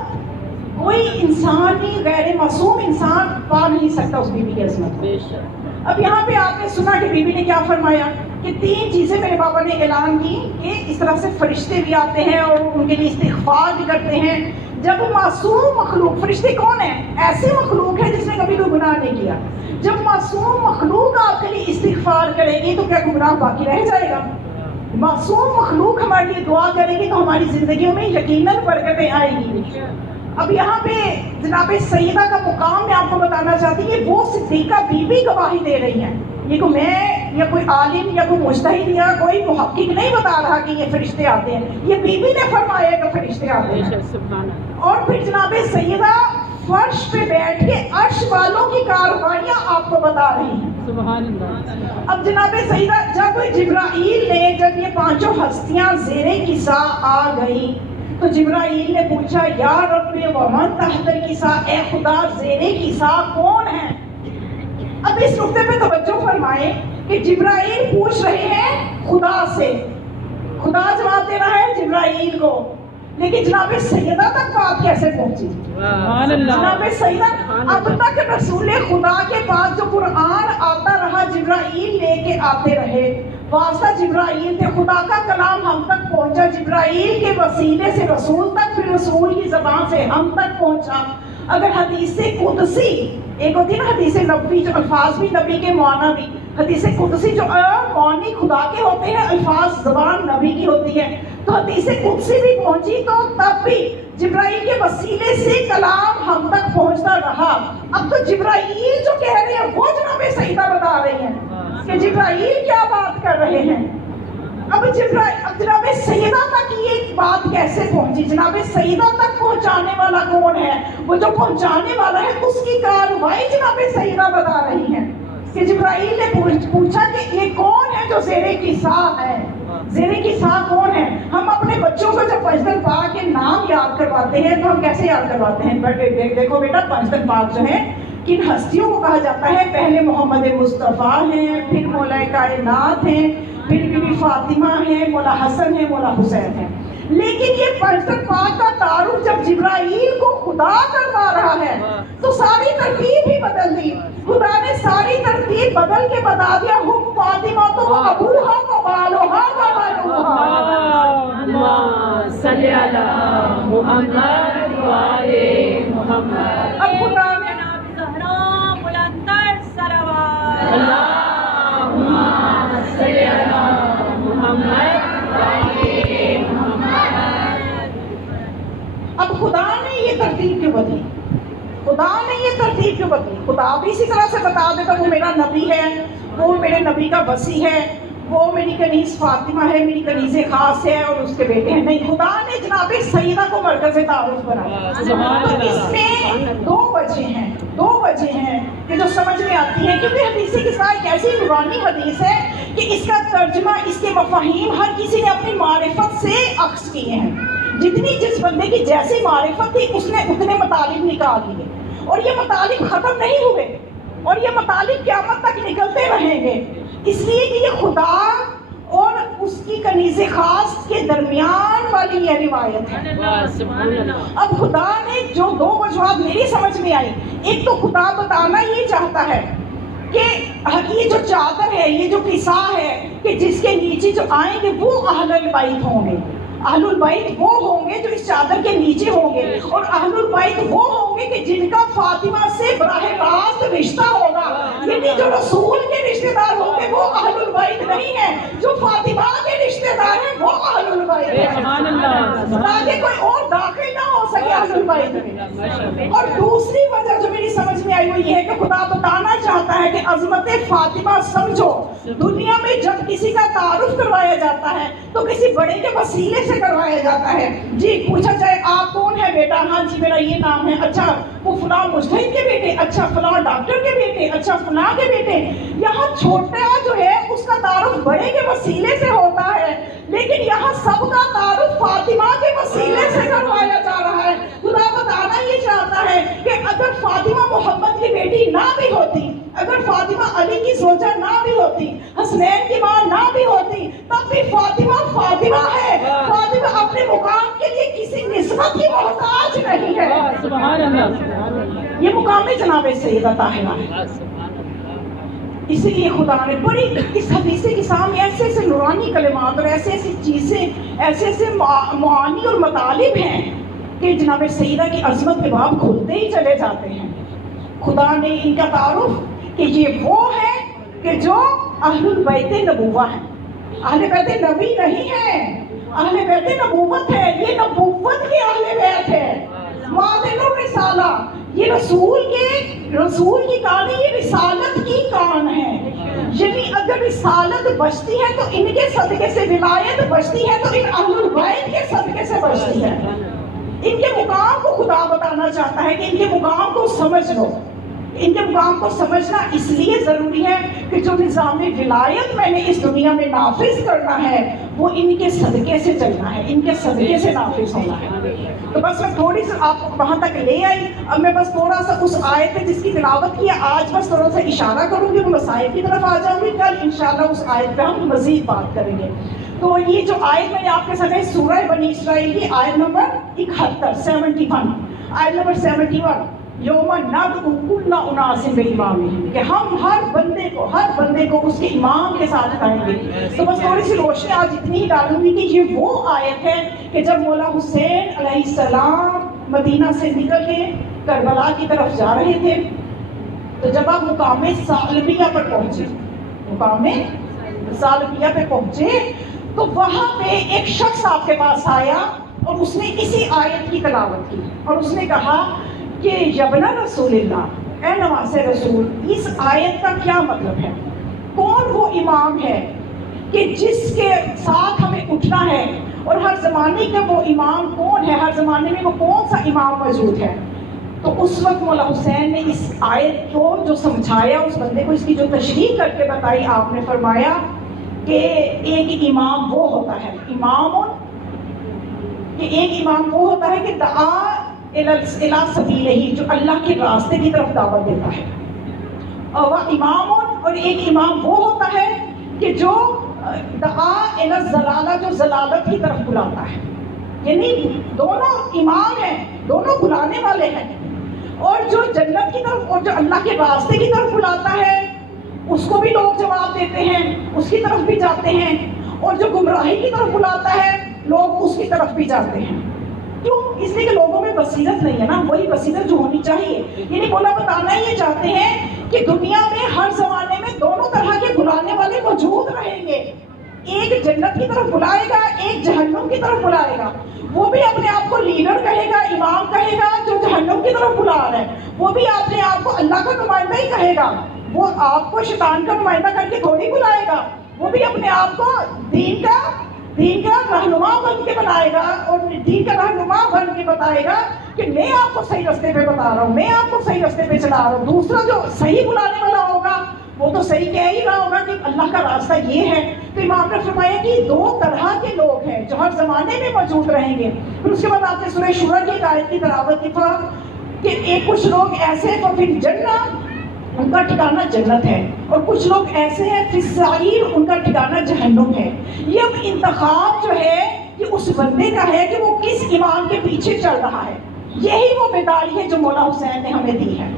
کوئی انسان ہی، غیر معصوم انسان پا نہیں سکتا اس بیوی کی عظمت۔ اب یہاں پہ آپ نے سنا کہ بیوی نے کیا فرمایا کہ 3 چیزیں میرے بابا نے اعلان کی کہ اس طرح سے فرشتے بھی آتے ہیں اور ان کے لیے استغفار بھی کرتے ہیں۔ جب معصوم مخلوق، فرشتے کون ہیں؟ ایسے مخلوق ہے جس نے کبھی کوئی گناہ نہیں کیا۔ جب معصوم مخلوق آپ کے لیے استغفار کرے گی تو کیا گناہ باقی رہ جائے گا؟ معصوم مخلوق ہمارے لیے دعا کرے گی تو ہماری زندگیوں میں یقیناً برکتیں آئیں گی۔ اب یہاں پہ جناب سیدہ کا مقام میں آپ کو بتانا چاہتی ہوں کہ وہ صدیقہ بیوی گواہی دے رہی ہیں۔ یہ کو میں یا کوئی عالم یا کوئی مجتہد یا کوئی محقق نہیں بتا رہا کہ یہ فرشتے آتے ہیں، یہ بیوی نے فرمایا کہ فرشتے آتے ہیں۔ اور پھر جناب سیدہ فرش پہ بیٹھ کے عرش والوں کی کارروائیاں آپ کو بتا رہی ہیں۔ سبحان اللہ۔ اب جناب سیدہ جب جبرائیل نے، جب یہ 5 ہستیاں زیر کسا آ گئی تو جبرائیل نے پوچھا یا رب ومن تحت الکسا، اے خدا زیر کسا کون ہے؟ اب اس نقطے پہ توجہ فرمائیں کہ جبرائیل پوچھ رہے ہیں خدا سے، خدا جواب دے رہا ہے جبرائیل کو، لیکن جناب سیدہ تک بات کیسے پہنچی؟ جناب سیدہ اب تک رسول خدا کے پاس جو قرآن آتا رہا جبرائیل لے کے آتے رہے، واسطہ جبرائیل تھے، خدا کا کلام ہم تک پہنچا جبرائیل کے وسیلے سے رسول تک، پھر رسول کی زبان سے ہم تک پہنچا۔ اگر حدیث قدسی ایک ہوتی ہے نا، حدیث نبوی جو الفاظ بھی نبی کے معنی بھی، حدیث قدسی جو معنی خدا کے ہوتے ہیں، الفاظ زبان نبی کی ہوتی ہے، تو حدیث قدسی بھی پہنچی تو تب بھی جبرائیل کے وسیلے سے کلام ہم تک پہنچتا رہا۔ اب تو جبرائیل جو کہہ رہے ہیں وہ جناب سیدہ بتا رہی ہیں کہ جبرائیل کیا بات کر رہے ہیں۔ اب جناب سیدہ تک یہ بات کیسے پہنچی؟ جناب سیدہ تک پہنچانے والا کون ہے؟ وہ جو پہنچانے والا ہے اس کی کارروائی جناب سیدہ بتا رہی ہیں کہ جبرائیل نے پوچھا کہ یہ کون ہے جو زیر کسا ہے؟ زیر کسا کون ہے؟ ہم اپنے بچوں کو جب پنجتن پاک کے نام یاد کرواتے ہیں تو ہم کیسے یاد کرواتے ہیں؟ دیکھو بیٹا، پنجتن پاک جو ہے کن ہستیوں کو کہا جاتا ہے؟ پہلے محمد مصطفیٰ ہیں، پھر مولا کائنات ہیں، پھر بی بی فاطمہ ہے، مولا حسن ہے، مولا حسین ہے. لیکن یہ پرسن پاک کا تعارف جب جبرائیل کو خدا کروا رہا ہے تو ساری ترتیب ہی بدل دی. خدا نے ساری ترتیب بدل کے بتا دیا ہم فاطمہ تو ابوہا و بالوہا و بنوہا. اللہم صلی علی محمد و آل محمد. اب خدا نے زہرا بلندر صلوات. اللہم صلی علی محمد و آل محمد. اب خدا نے یہ ترتیب کیوں بدلی؟ خدا نے یہ ترتیب کیوں بدلی؟ خدا بھی اسی طرح سے بتا دیتا وہ میرا نبی ہے، وہ میرے نبی کا وصی ہے، وہ میری کنیز فاطمہ ہے، میری کنیز خاص ہے اور اس کے بیٹے ہیں. نہیں، خدا نے جناب سیدہ کو مرکز تعارف بنایا. تو اس میں دو وجہ ہیں کہ جو سمجھ میں آتی ہیں، کیونکہ حدیث قصہ ایک ایسی نورانی حدیث ہے کہ اس کا ترجمہ، اس کے مفاہیم ہر کسی نے اپنی معرفت سے عکس کیے ہیں. جتنی جس بندے کی جیسی معرفت تھی اس نے اتنے مطالب نکال لیے، اور یہ مطالب ختم نہیں ہوئے اور یہ مطالب قیامت تک نکلتے رہیں گے. اس لیے کہ یہ خدا اور اس کی کنیز خاص کے درمیان والی یہ روایت ہے. اب خدا نے جو دو وجوہات میری سمجھ میں آئی، ایک تو خدا بتانا یہ چاہتا ہے کہ یہ جو چادر ہے، یہ جو قصہ ہے کہ جس کے نیچے جو آئیں گے وہ اہل البیت ہوں گے. اہل البیت وہ ہوں گے جو اس چادر کے نیچے ہوں گے، اور اہل البیت وہ ہوں گے کہ جن کا فاطمہ سے براہ راست رشتہ ہوگا. یعنی جو رسول کے رشتہ دار ہوں گے وہ اہل البیت نہیں ہیں، جو فاطمہ کے رشتہ دار ہیں وہ اہل البیت ہیں، تاکہ کوئی اور داخل نہ ہو سکے اہل البیت میں. اور دوسری وجہ جو میری سمجھ میں آئی وہ یہ ہے کہ خدا بتانا چاہتا ہے کہ عظمت فاطمہ سمجھو. دنیا میں جب کسی کا تعارف کروایا جاتا ہے تو کسی بڑے کے وسیلے سے کروایا جاتا ہے. جی پوچھا جائے آپ کون ہے بیٹا؟ ہاں جی میرا یہ نام ہے. اچھا وہ فلاں مجتہد کے بیٹے، اچھا فلاں ڈاکٹر کے بیٹے، اچھا فلاں کے بیٹے. یہاں چھوٹا جو ہے اس کا تعارف بڑے کے وسیلے سے ہوتا ہے، لیکن یہاں سب کا تعارف فاطمہ کے وسیلے سے کروایا جا رہا ہے. خدا بتانا یہ چاہتا ہے کہ اگر فاطمہ محمد کی بیٹی نہ بھی ہوتی، اگر فاطمہ علی کی زوجہ نہ بھی ہوتی، حسنین کی ماں نہ بھی ہوتی، تب بھی فاطمہ فاطمہ ہے. فاطمہ اپنے مقام کے لیے کسی نسبت کی محتاج نہیں ہے. سبحان اللہ. یہ مقام جناب سیدہ طاہرہ ہے. اسی لیے خدا نے بڑی اس حدیث کے سامنے ایسے ایسے نورانی کلمات اور ایسے ایسی چیزیں، ایسے ایسے معانی اور مطالب ہیں کہ جناب سیدہ کی عظمت کے باب کھلتے ہی چلے جاتے ہیں. خدا نے ان کا تعارف کہ یہ وہ ہے کہ جو اہل البیت نبوہ ہیں. اہل بیت نبی نہیں ہے، اہل بیت نبوت ہے. یہ نبوت کے اہل بیت ہے. معدن الرسالہ، یہ رسول کی کان ہے، یہ رسالت کی کان ہے. یعنی اگر رسالت بچتی ہے تو ان کے صدقے سے، ولایت بچتی ہے تو ان اہل البیت کے صدقے سے بچتی ہے. ان کے مقام کو خدا بتانا چاہتا ہے کہ ان کے مقام کو سمجھ لو. ان کے مقام کو سمجھنا اس لیے ضروری ہے کہ جو نظام ولایت میں نے اس دنیا میں نافذ کرنا ہے وہ ان کے صدقے سے چلنا ہے، ان کے صدقے سے نافذ ہونا ہے. تو بس میں تھوڑی سی آپ کو وہاں تک لے آئی. اب میں بس تھوڑا سا اس آیت پہ جس کی تلاوت کی آج بس تھوڑا سا اشارہ کروں گی، وہ مسائل کی طرف آ جاؤں گی. کل انشاءاللہ اس آیت پہ ہم مزید بات کریں گے. تو یہ جو آیت میں نے آپ کے سامنے سورہ بنی اسرائیل کی آیت نمبر 71 آیت نمبر 71 یوم ندعو کل اناس بامامہم، کہ ہم ہر بندے کو اس کے امام کے ساتھ کھائیں گے. تو بس تھوڑی سی روشنی آج اتنی ہی ڈالوں گی کہ یہ وہ آیت ہے کہ جب مولا حسین علیہ السلام مدینہ سے نکل کے کربلا کی طرف جا رہے تھے، تو جب آپ مقام ثعلبیہ پر پہنچے، مقام ثعلبیہ پہ پہنچے تو وہاں پہ ایک شخص آپ کے پاس آیا اور اس نے اسی آیت کی تلاوت کی اور اس نے کہا کہ یبن رسول اللہ، اے نواز رسول، اس آیت کا کیا مطلب ہے؟ کون وہ امام ہے کہ جس کے ساتھ ہمیں اٹھنا ہے، اور ہر زمانے کا وہ امام کون ہے، ہر زمانے میں وہ کون سا امام موجود ہے؟ تو اس وقت مولا حسین نے اس آیت کو جو سمجھایا اس بندے کو، اس کی جو تشریح کر کے بتائی، آپ نے فرمایا کہ ایک امام وہ ہوتا ہے، ایک امام وہ ہوتا ہے کہ دعا الی سبیلہ، جو اللہ کے راستے کی طرف دعوت دیتا ہے. اور وہ امام، اور ایک امام وہ ہوتا ہے کہ جو دعا الی الضلالہ جو ضلالت کی طرف بلاتا ہے، یعنی دونوں امام ہیں، دونوں بلانے والے ہیں، اور جو جنت کی طرف اور جو اللہ کے راستے کی طرف بلاتا ہے اس کو بھی لوگ جواب دیتے ہیں، اس کی طرف بھی جاتے ہیں، اور جو گمراہی کی طرف بلاتا ہے لوگ اس کی طرف بھی جاتے ہیں۔ کیوں؟ اس لیے کہ لوگوں میں بصیرت نہیں ہے نا، وہی بصیرت جو ہونی چاہیے۔ یعنی مولا بتانا یہ چاہتے ہیں کہ دنیا میں ہر زمانے میں دونوں طرح کے بلانے والے موجود رہیں گے، ایک جنت کی طرف بلائے گا، ایک جہنم کی طرف بلائے گا۔ وہ بھی اپنے آپ کو لیڈر کہے گا، امام کہے گا جو جہنم کی طرف بلا رہا ہے، وہ بھی اپنے آپ کو اللہ کا نمائندہ ہی کہے گا، وہ آپ کو شیطان کا نمائندہ کر کے تھوڑی بلائے گا، وہ بھی اپنے آپ کو دین کا رہنما بن کے بنائے گا، اور دین کا رہنما بن کے بتائے گا کہ میں آپ کو صحیح راستے پہ بتا رہا ہوں، میں آپ کو صحیح راستے پہ چلا رہا ہوں۔ دوسرا جو صحیح بلانے والا ہوگا وہ تو صحیح کہہ ہی رہا ہوگا کہ اللہ کا راستہ یہ ہے۔ تو امام نے فرمایا کہ دو طرح کے لوگ ہیں جو ہر زمانے میں موجود رہیں گے۔ پھر اس کے بعد آپ نے سورہ شورى کی ایک آیت کی تلاوت کی کہ ایک کچھ لوگ ایسے فی الجنہ، ان کا ٹھکانہ جنت ہے، اور کچھ لوگ ایسے ہیں فی السعیر، ان کا ٹھکانہ جہنم ہے۔ یہ اب انتخاب جو ہے یہ اس بندے کا ہے کہ وہ کس امام کے پیچھے چل رہا ہے۔ یہی وہ بیداری ہے جو مولا حسین نے ہمیں دی ہے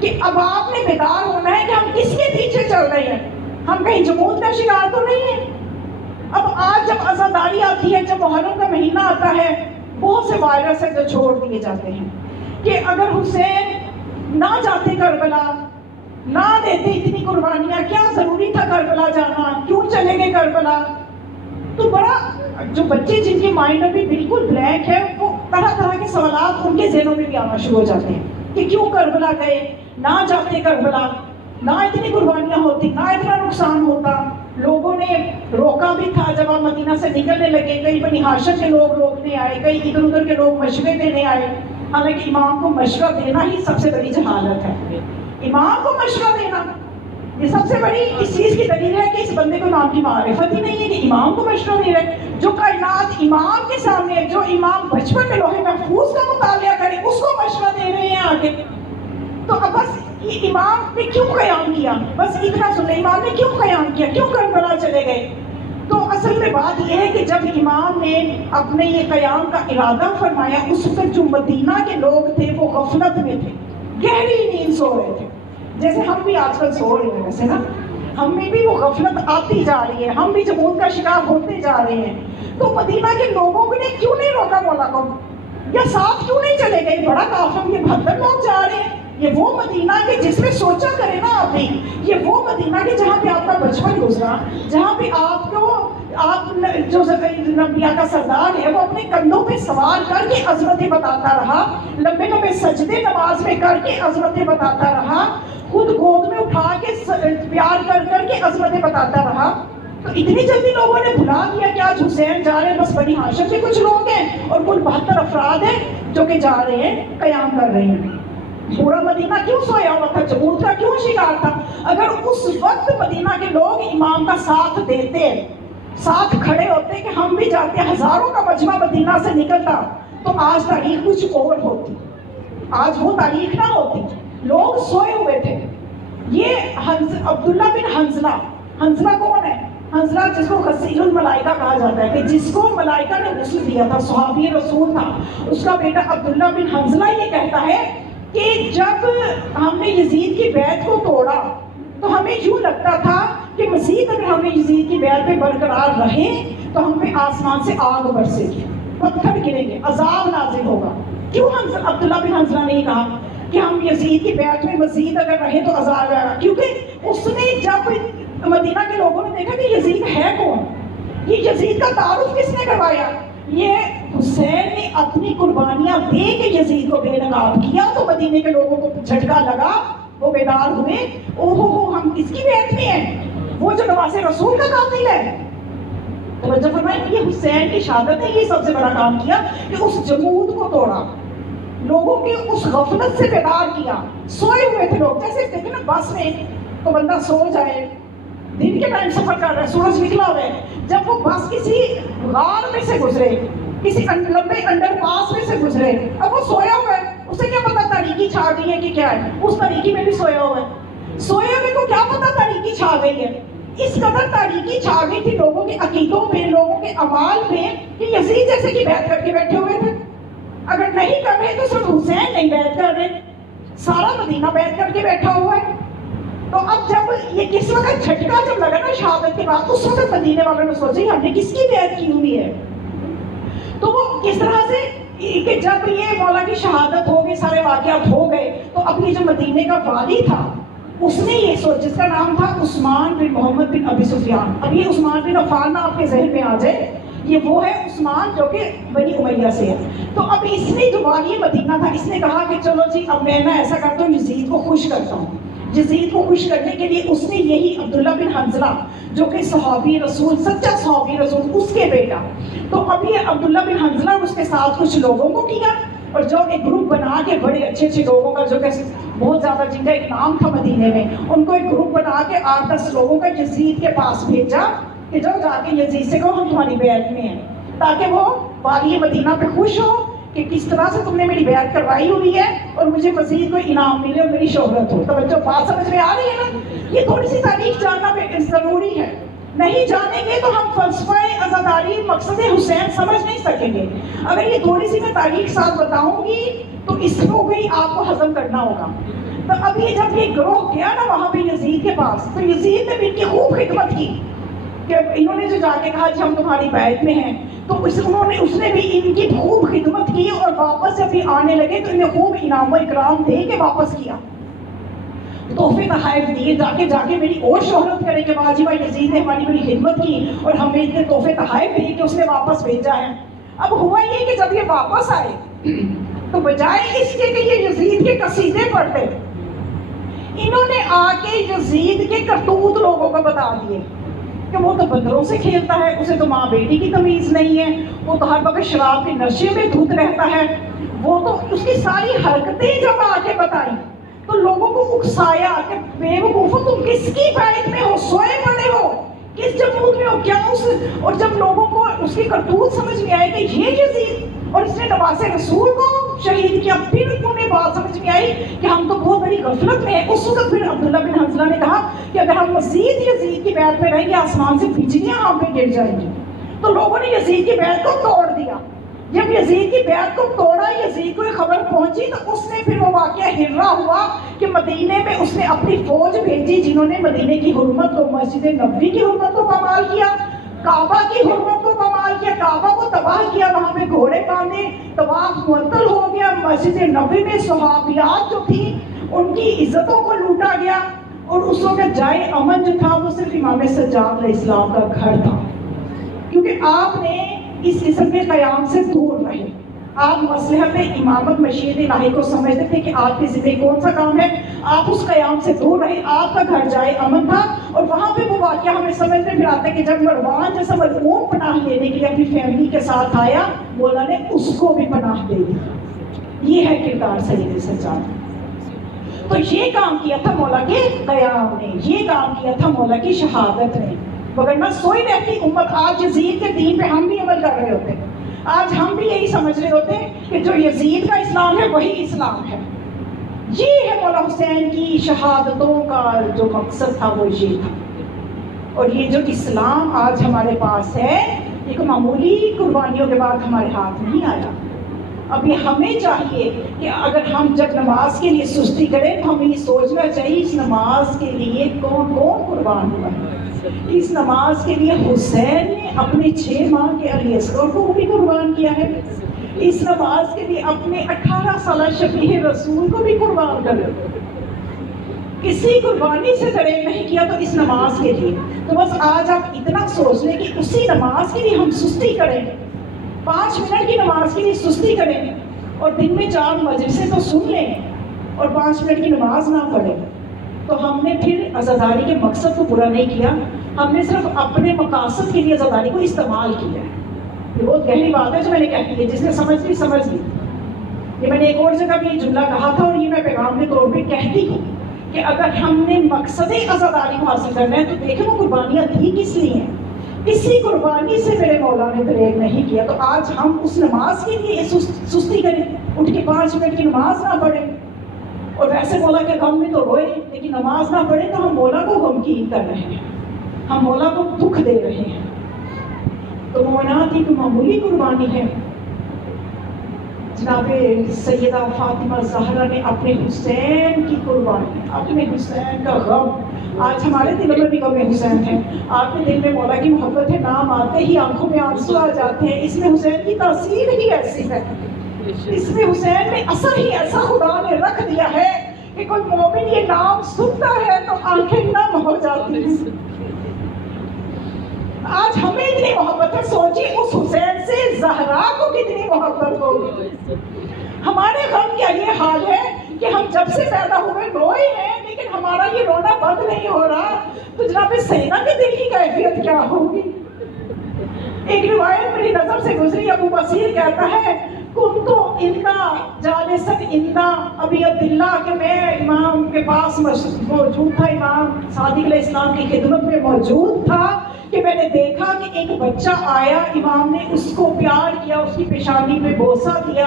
کہ اب آپ نے بیدار ہونا ہے کہ ہم کس کے پیچھے چل رہے ہیں، ہم کہیں جمود کا شکار تو نہیں ہے۔ اب آج جب عزاداری آتی ہے، جب محرم کا مہینہ آتا ہے، بہت سے وائرس ہیں جو چھوڑ دیے جاتے ہیں کہ اگر حسین نہ جاتے کربلا، نہ دیتے اتنی قربانیاں، کیا ضروری تھا کربلا جانا، کیوں چلے گئے کربلا؟ تو بڑا جو بچے جن کے مائنڈ میں بھی بالکل بلینک ہے، وہ طرح طرح کے سوالات ان کے ذہنوں میں بھی آنا شروع ہو جاتے ہیں کہ کیوں کربلا گئے، نہ جاتے کربلا، نہ اتنی قربانیاں ہوتی، نہ اتنا نقصان ہوتا۔ لوگوں نے روکا بھی تھا جب آپ مدینہ سے نکلنے لگے، کئی بنی ہاشم کے لوگ روکنے آئے، کئی ادھر ادھر کے لوگ مشورے دینے آئے۔ حالانکہ امام کو مشورہ دینا ہی سب سے بڑی جہالت ہے۔ امام کو مشورہ دینا یہ سب سے بڑی اس چیز کی دلیل ہے کہ اس بندے کو امام کی معرفت ہی نہیں ہے کہ امام کو مشورہ دے رہے۔ جو کائنات امام کے سامنے ہے، جو امام بچپن میں لوح محفوظ کا مطالعہ کرے، اس کو مشورہ دے رہے ہیں آگے۔ تو اب بس یہ امام نے کیوں قیام کیا، بس اتنا سنیں، امام نے کیوں قیام کیا، کیوں کربلا چلے گئے؟ تو اصل میں بات یہ ہے کہ جب امام نے اپنے یہ قیام کا ارادہ فرمایا، اس وقت جو مدینہ کے لوگ تھے وہ غفلت میں تھے، گہری نیند سو رہے تھے، جیسے ہم بھی آج کل سو رہے ہیں ویسے نا، ہم میں بھی وہ غفلت آتی جا رہی ہے، ہم بھی جمود کا شکار ہوتے جا رہے ہیں۔ تو مدینہ کے لوگوں نے کیوں نہیں روکا مولا کو، یا ساتھ کیوں نہیں چلے گئے؟ بڑا کافر، یہ 72 لوگ جا رہے ہیں، یہ وہ مدینہ کے جس میں سوچا کرے نا آپ بھی، یہ وہ مدینہ کے جہاں پہ آپ کا بچپن گزرا، جہاں پہ آپ کو جو انبیاء کا سردار ہے وہ اپنے کندھوں پہ سوار کر کے عظمتیں بتاتا رہا، لمبے لمبے سجدے نماز میں کر کے عظمتیں بتاتا رہا، خود گود میں اٹھا کے پیار کر کر کے عظمتیں بتاتا رہا۔ تو اتنی جلدی لوگوں نے بھلا دیا کہ آج حسین جا رہے ہیں، بس بنی ہاشم کے کچھ لوگ ہیں اور کل 72 افراد ہیں جو کہ جا رہے ہیں، قیام کر رہے ہیں۔ پورا مدینہ کیوں سویا ہوا تھا، جمود کا کیوں شکار تھا؟ اگر اس وقت مدینہ کے لوگ امام کا ساتھ دیتے، ساتھ کھڑے ہوتے کہ ہم بھی جاتے، ہزاروں کا مجمع مدینہ سے نکلتا، تو آج تاریخ کچھ اور ہوتی، آج وہ تاریخ نہ ہوتی۔ لوگ سوئے ہوئے تھے۔ یہ عبداللہ بن حنظلہ کون ہے؟ حنظلہ جس کو غسیل الملائکہ کہا جاتا ہے، کہ جس کو ملائکہ نے غسل دیا تھا، صحابی رسول تھا، اس کا بیٹا عبداللہ بن حنظلہ یہ کہتا ہے کہ جب ہم نے یزید کی بیعت کو توڑا تو ہمیں یوں لگتا تھا کہ مزید اگر ہم یزید کی بیعت پہ برقرار رہیں تو ہم پہ آسمان سے آگ برسے گی، پتھر گریں گے، عذاب نازل ہوگا۔ کیوں عبداللہ بن حنظلہ نے کہا کہ ہم یزید کی بیعت میں مزید اگر رہیں تو عذاب آئے گا؟ کیونکہ اس نے جب مدینہ کے لوگوں نے دیکھا کہ یزید ہے کون، یہ یزید کا تعارف کس نے کروایا، یہ حسین نے اپنی قربانیاں دے کے یزید کو بے نقاب کیا، تو مدینے کے لوگوں کو جھٹکا لگا، وہ بیدار ہوئے، اوہو ہم اس کی بیعت میں ہیں، وہ جو نواز رسول کا قاتل ہے۔ توجہ فرمائیں، یہ حسین کی شہادت ہے، یہ سب سے بڑا کام کیا کہ اس جمود کو توڑا، لوگوں کی اس غفلت سے بیدار کیا۔ سوئے ہوئے تھے لوگ، جیسے دیکھیں نا بس میں تو بندہ سو جائے، دن کے ٹائم سفر کر رہا ہے، سورج نکلا ہوا ہے، جب وہ بس کسی غار میں سے گزرے، کسی لمبے انڈر پاس میں سے گزرے، اب وہ سویا ہوا ہے، اسے کیا پتا تاریکی چھا گئی ہے کہ کیا ہے، اس تاریکی میں بھی سویا ہوا ہے، سوئے ہوئے کو کیا پتا تاریکی چھا گئی ہے، اس قدر تاریکی چھا گئی تھی لوگوں کے عقیدوں پہ، لوگوں کے اعمال پہ، کہ یزید جیسے کہ بیعت کر کے بیٹھے ہوئے تھے. اگر نہیں کر رہے تو صرف حسین نہیں بیعت کر رہے، سارا مدینہ بیعت کر کے بیٹھا ہوا ہے. تو اب جب یہ کس وقت جھٹکا جب لگا نا شہادت کے بعد، اس وقت مدینے والوں نے سوچا ہم نے کس کی بیعت کی ہوئی ہے. تو وہ کس طرح سے کہ جب یہ مولا کی شہادت ہو گئی، سارے واقعات ہو گئے، تو اب یہ جو مدینے کا والی تھا اس نے یہ سوچ، جس کا نام تھا عثمان بن محمد بن ابی سفیان. اب یہ عثمان بن عفان نہ آپ کے ذہن میں آ جائے، یہ وہ ہے عثمان جو کہ بنی امیہ سے ہے. تو اب اس نے جو والی مدینہ تھا، اس نے کہا کہ چلو جی اب میں نا ایسا کرتا ہوں، یزید کو خوش کرتا ہوں. یزید کو خوش کرنے کے لیے اس نے یہی عبداللہ بن حنظلہ جو کہ صحابی رسول، سچا صحابی رسول، اس کے بیٹا، تو اب یہ عبداللہ بن حنظلہ اس کے ساتھ کچھ لوگوں کو کیا، اور جو ایک گروپ بنا کے بڑے اچھے اچھے لوگوں کا، جو کہ بہت زیادہ جن کا ایک نام تھا مدینے میں، ان کو ایک گروپ بنا کے 8-10 لوگوں کا یزید کے پاس بھیجا کہ جاؤ جا کے یزید سے کہو ہم تمہاری بیعت میں ہیں، تاکہ وہ والی مدینہ پہ خوش ہو کہ کس طرح سے تم نے میری بیعت کروائی ہوئی ہے اور مجھے مزید کوئی انعام ملے اور میری شہرت ہو. توجہ، بات سمجھ میں آ رہی ہے نا؟ یہ تھوڑی سی تاریخ جاننا ضروری ہے. نہیں جانیں گے تو ہم فلسفہ عزاداری مقصد حسین سمجھ نہیں سکیں گے. اگر یہ تھوڑی سی میں تاریخ ساتھ بتاؤں گی تو اس کو بھی آپ کو ہضم کرنا ہوگا. تو اب یہ جب یہ گروہ گیا نا وہاں پہ یزید کے پاس، تو یزید نے بھی ان کی خوب خدمت کی کہ انہوں نے جو جا کے کہا کہ ہم تمہاری بیعت میں ہیں، تو اس نے بھی ان کی خوب خدمت کی، اور واپس جب یہ آنے لگے تو انہیں خوب انعام و اکرام دے کے واپس کیا، تحفے تحائف دیے، جا کے میری اور شہرت کرے کہ واہ جی بھائی یزید نے ہماری بڑی خدمت کی اور ہمیں اتنے تحفے تحائف دیے کہ اس نے واپس بھیجا ہے. اب ہوا یہ کہ جب یہ واپس آئے تو بجائے اس کے کہ یہ یزید کے قصیدے پڑھتے، انہوں نے آ کے یزید کے کرتوت لوگوں کو بتا دیے کہ وہ تو بندروں سے کھیلتا ہے، اسے تو ماں بیٹی کی تمیز نہیں ہے، وہ تو ہر وقت شراب کے نشے میں دھت رہتا ہے. وہ تو اس کی ساری حرکتیں جب آ کے بتائی تو لوگوں کو اکسایا کہ بے وقوفو تم کس کی بیعت میں ہو، سوئے پڑے ہو، کس جمود میں ہو کیا اس. اور جب لوگوں کو اس کی کرتوت سمجھ میں آئے کہ یہ یزید اور اس نے نواز رسول کو شہید کیا، پھر انہیں بات سمجھ میں آئی کہ ہم تو بہت بڑی غفلت میں ہیں. اس وقت پھر عبداللہ بن حنظلہ نے کہا کہ اگر ہم مزید یزید کی بیعت میں رہیں گے آسمان سے بجلیاں ہم پہ گر جائیں گی. تو لوگوں نے یزید کی بیعت کو توڑ دیا. جب یزید کی بیعت کو توڑا، یزید کو یہ خبر پہنچی تو اس نے پھر وہ واقعہ ہررا ہوا کہ مدینے میں اس نے اپنی فوج بھیجی جنہوں نے مدینے کی حرمت کو، مسجد نبوی کی حرمت کو پامال کیا، کعبہ کی حرمت کو پامال کیا، کعبہ کو تباہ کیا، وہاں پہ گھوڑے باندھے، طواف معطل ہو گیا، مسجد نبوی میں صحابیات جو تھی ان کی عزتوں کو لوٹا گیا. اور اس وقت جائے امن جو تھا وہ صرف امام سجاد علیہ السلام کا گھر تھا، کیونکہ آپ نے اس قسم کے قیام سے دور رہے. آپ مصلحت امامت مشیت الہی کو سمجھتے تھے کہ آپ کی ذمہ کون سا کام ہے، آپ اس قیام سے دور رہے. آپ کا گھر جائے امن تھا، اور وہاں پہ وہ واقعہ ہمیں سمجھتے پھر آتے کہ جب مروان جیسا ملعون پناہ لینے کے لیے اپنی فیملی کے ساتھ آیا، مولا نے اس کو بھی پناہ دے دی. یہ ہے کردار سید سجاد. تو یہ کام کیا تھا مولا کے قیام نے، یہ کام کیا تھا مولا کی شہادت نے. مگر نہ سوئی رہتی امت. آج یزید کے دین پہ ہم بھی عمل کر رہے ہوتے، آج ہم بھی یہی سمجھ رہے ہوتے کہ جو یزید کا اسلام ہے وہی اسلام ہے. یہ ہے مولا حسین کی شہادتوں کا جو مقصد تھا، وہ یہ تھا. اور یہ جو اسلام آج ہمارے پاس ہے، ایک معمولی قربانیوں کے بعد ہمارے ہاتھ نہیں آیا. اب یہ ہمیں چاہیے کہ اگر ہم جب نماز کے لیے سستی کریں تو ہمیں یہ سوچنا چاہیے اس نماز کے لیے کون کون قربان ہوا ہے. اس نماز کے لیے حسین نے اپنے 6 ماہ کے علی اصغر کو بھی قربان کیا ہے. اس نماز کے لیے اپنے 18 سالہ شفیع رسول کو بھی قربان کر دیا. کسی قربانی سے دریغ نہیں کیا تو اس نماز کے لیے. تو بس آج آپ اتنا سوچ لیں کہ اسی نماز کے لیے ہم سستی کریں، 5 منٹ کی نماز کے لیے سستی کریں، اور دن میں 4 مجلسیں تو سن لیں اور 5 منٹ کی نماز نہ پڑھیں، تو ہم نے پھر عزاداری کے مقصد کو پورا نہیں کیا. ہم نے صرف اپنے مقاصد کے لیے عزاداری کو استعمال کیا ہے. یہ بہت گہری بات ہے جو میں نے کہی ہے، جس نے سمجھ لی سمجھ لی. یہ میں نے ایک اور جگہ بھی یہ جملہ کہا تھا، اور یہ میں پیغام کے طور پہ کہتی ہوں کہ اگر ہم نے مقصد عزاداری کو حاصل کرنا ہے تو دیکھیں وہ قربانیاں تھی کس لیے ہیں. کسی قربانی سے میرے مولا نے دریغ نہیں کیا. تو آج ہم اس نماز کے لیے سستی کریں، اٹھ کے 5 منٹ کی نماز نہ پڑھیں، اور ویسے مولا کے غم میں تو روئے لیکن نماز نہ پڑھیں تو ہم مولا کو غمگین کر رہے ہیں. ہم مولا کو دکھ دے رہے ہیں. تو مومنات کی کوئی معمولی قربانی ہے. جناب سیدہ فاطمہ زہرا نے اپنے حسین کی قربانی، اپنے حسین کا غم. آج ہمارے دلوں میں بھی غم حسین ہے. آپ کے دل میں مولا کی محبت ہے، نام آتے ہی آنکھوں میں آنسو آ جاتے ہیں. اس میں حسین کی تاثیر ہی ایسی ہے، اس میں حسین میں اثر ہی ایسا خدا نے رکھ دیا ہے کہ کوئی مومن یہ نام سنتا ہے تو آنکھیں نم ہو جاتی ہیں. آج ہمیں اتنی محبت ہے، سوچیے اس حسین سے زہرا کو کتنی محبت ہوگی. ہمارے غم کا یہ حال ہے کہ ہم جب سے پیدا ہوئے روئے ہیں، لیکن ہمارا یہ رونا بند نہیں ہو رہا. تو جناب سیدہ کے دل کی کیفیت کیا ہوگی؟ ایک روایت میری نظر سے گزری، ابو بصیر کہتا ہے کنتو اندہ جالسن اندہ ابی عبداللہ، کہ میں امام کے پاس موجود تھا، امام صادق علیہ السلام کی خدمت میں موجود تھا، کہ میں نے دیکھا کہ ایک بچہ آیا، امام نے اس کو پیار کیا، اس کی پیشانی پہ بوسہ دیا،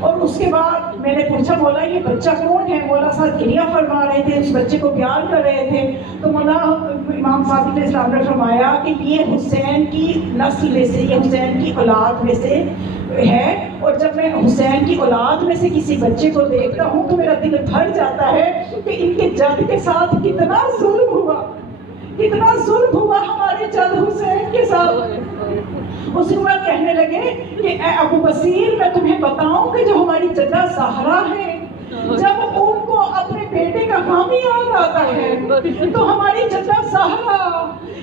اور اس کے بعد میں نے پوچھا مولا یہ بچہ کون ہے؟ مولا صاحب گریہ فرما رہے تھے، اس بچے کو پیار کر رہے تھے. تو مولا امام صادق علیہ السلام نے فرمایا کہ یہ حسین کی نسل میں سے، یہ حسین کی اولاد میں سے ہے، اور جب میں حسین کی اولاد میں سے کسی بچے کو دیکھتا ہوں تو میرا دل بھر جاتا ہے کہ ان کے جد کے ساتھ کتنا ظلم ہوا، کتنا ظلم ہوا ہمارے جد حسین کے ساتھ. اس وقت کہنے لگے کہ اے ابو بصیر، میں تمہیں بتاؤں کہ جو ہماری جدہ زہرا ہے، جب ان کو اپنے بیٹے کا غم یاد آتا ہے تو ہماری جدہ زہرا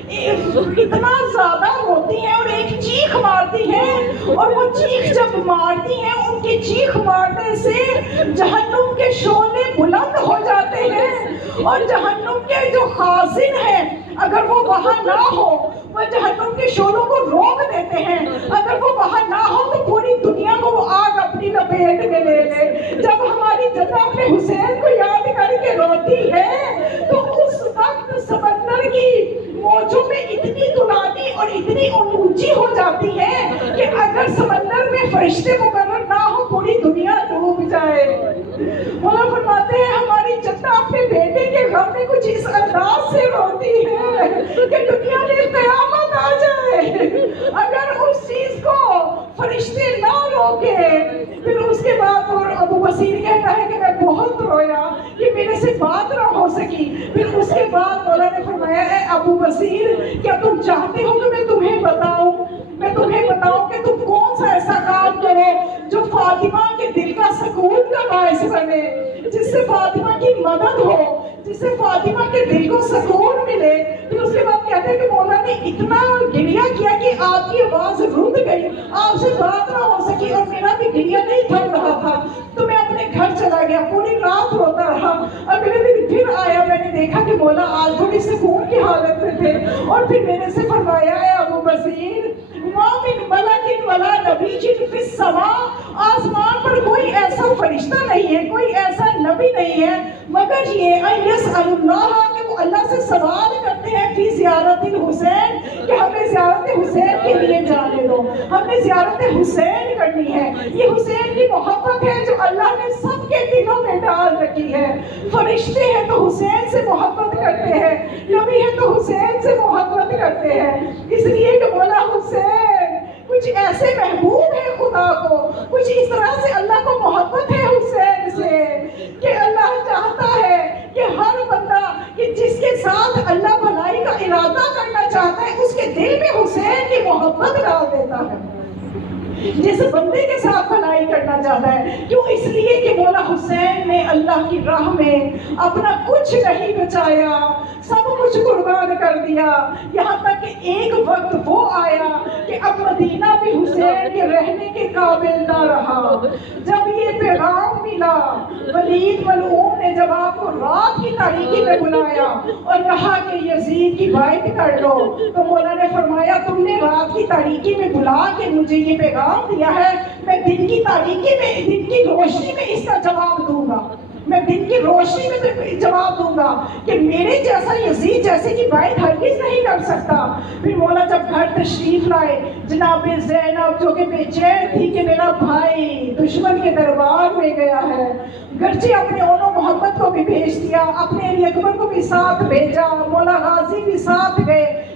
اتنا زیادہ روتی ہیں اور ایک چیخ مارتی ہیں، اور وہ چیخ جب مارتی ہیں، ان کی چیخ مارنے سے جہنم کے شعلے بلند ہو جاتے ہیں، اور جہنم کے جو خازن ہیں اگر وہ وہاں نہ ہو وہ جہنم کے شعلوں کو روک دیتے ہیں. اگر وہ وہاں نہ ہو تو پوری دنیا کو وہ آگ اپنی لپیٹ میں لے لے. جب ہماری جدہ اپنے حسین کو یاد کر کے روتی ہے تو اس وقت سمندر کی موجوں میں اتنی دلانی اور اتنی اونچی ہو جاتی ہے کہ اگر سمندر میں فرشتے مقرر نہ ہو پوری دنیا ڈوب جائے. مولا فرماتے ہیں ہماری جدہ اپنے بیٹے کے غم میں کچھ اس انداز سے روتی ہے کہ دنیا میں قیامت آ جائے. اگر اس چیز کو فرشتے نہ روکے. پھر اس کے بعد اور ابو بصیر کہتا ہے کہ میں بہت رویا کہ میرے سے بات نہ ہو سکی. پھر اس کے بعد مولا نے فرمایا اے ابو بصیر، کیا تم چاہتے ہو کہ میں تمہیں بتاؤں کہ تم کون سا ایسا کام کرو جو فاطمہ کے دل کا سکون کا باعث بنے، جس سے فاطمہ کی مدد ہو، جس سے فاطمہ کے دل کو سکون ملے. پھر اس کے بعد کہتے ہیں کہ مولا نے اتنا گریہ کیا کہ آپ کی آواز رک گئی، آپ سے بات نہ ہو سکی، اور میرا بھی گریہ نہیں تھم رہا تھا. تو میں اپنے گھر چلا گیا، پوری رات روتا رہا. اگلے دن پھر آیا، میں نے دیکھا کہ مولا آج تھوڑی سکون کی حالت میں تھے، اور پھر میرے سے فرمایا اے ابو بصیر، ما من ملک ولا نبی فی السماء، آسمان پر کوئی ایسا فرشتہ نہیں ہے، کوئی ایسا نبی نہیں ہے مگر یہ یسأل اللہ، کہ وہ اللہ سے سوال کرتے ہیں فی زیارت الحسین، کہ ہمیں زیارت حسین کے لیے جانے دو، ہمیں زیارت حسین کرنی ہے. یہ حسین کی محبت ہے جو اللہ نے سب کے دلوں میں ڈال رکھی ہے. فرشتے ہیں تو حسین سے محبت کرتے ہیں، نبی ہے تو حسین سے محبت کرتے ہیں. اس لیے کہ مولا حسین کچھ ایسے محبوب ہے خدا کو، کچھ اس طرح سے اللہ کو محبت ہے حسین سے کہ اللہ چاہتا ہے کہ ہر بندہ کہ جس کے ساتھ اللہ بھلائی کا ارادہ کرنا چاہتا ہے اس کے دل میں حسین کی محبت ڈال دیتا ہے. جس بندے کے ساتھ بھلائی کرنا چاہتا ہے، کیوں؟ اس لیے کہ مولا حسین نے اللہ کی راہ میں اپنا کچھ نہیں بچایا، سب کچھ قربان کر دیا. یہاں تک کہ ایک وقت وہ آیا کہ اب مدینہ بھی حسین کے رہنے کے قابل نہ رہا. جب یہ پیغام ملا، ولید ملعون نے جب آپ کو رات کی تاریکی میں بلایا اور کہا کہ یزید کی بیعت کر لو، تو مولا نے فرمایا تم نے رات کی تاریکی میں بلا کے مجھے یہ پیغام دیا ہے، میں دن کی تاریکی میں، دن کی روشنی میں اس کا جواب دوں گا، میں دن کی روشنی میں جواب دوں گا کہ میرے جیسا یزید جیسے کی بیعت ہرگز نہیں کر سکتا. پھر مولا جب گھر تشریف لائے، جناب زینب جو کہ بے چین تھی کہ میرا بھائی دشمن کے دربار میں گیا ہے، گرچہ اپنے اونو محمد کو بھی بھیج دیا، اپنے علی اکبر کو بھی ساتھ بھیجا، مولا غازی بھی ساتھ گئے،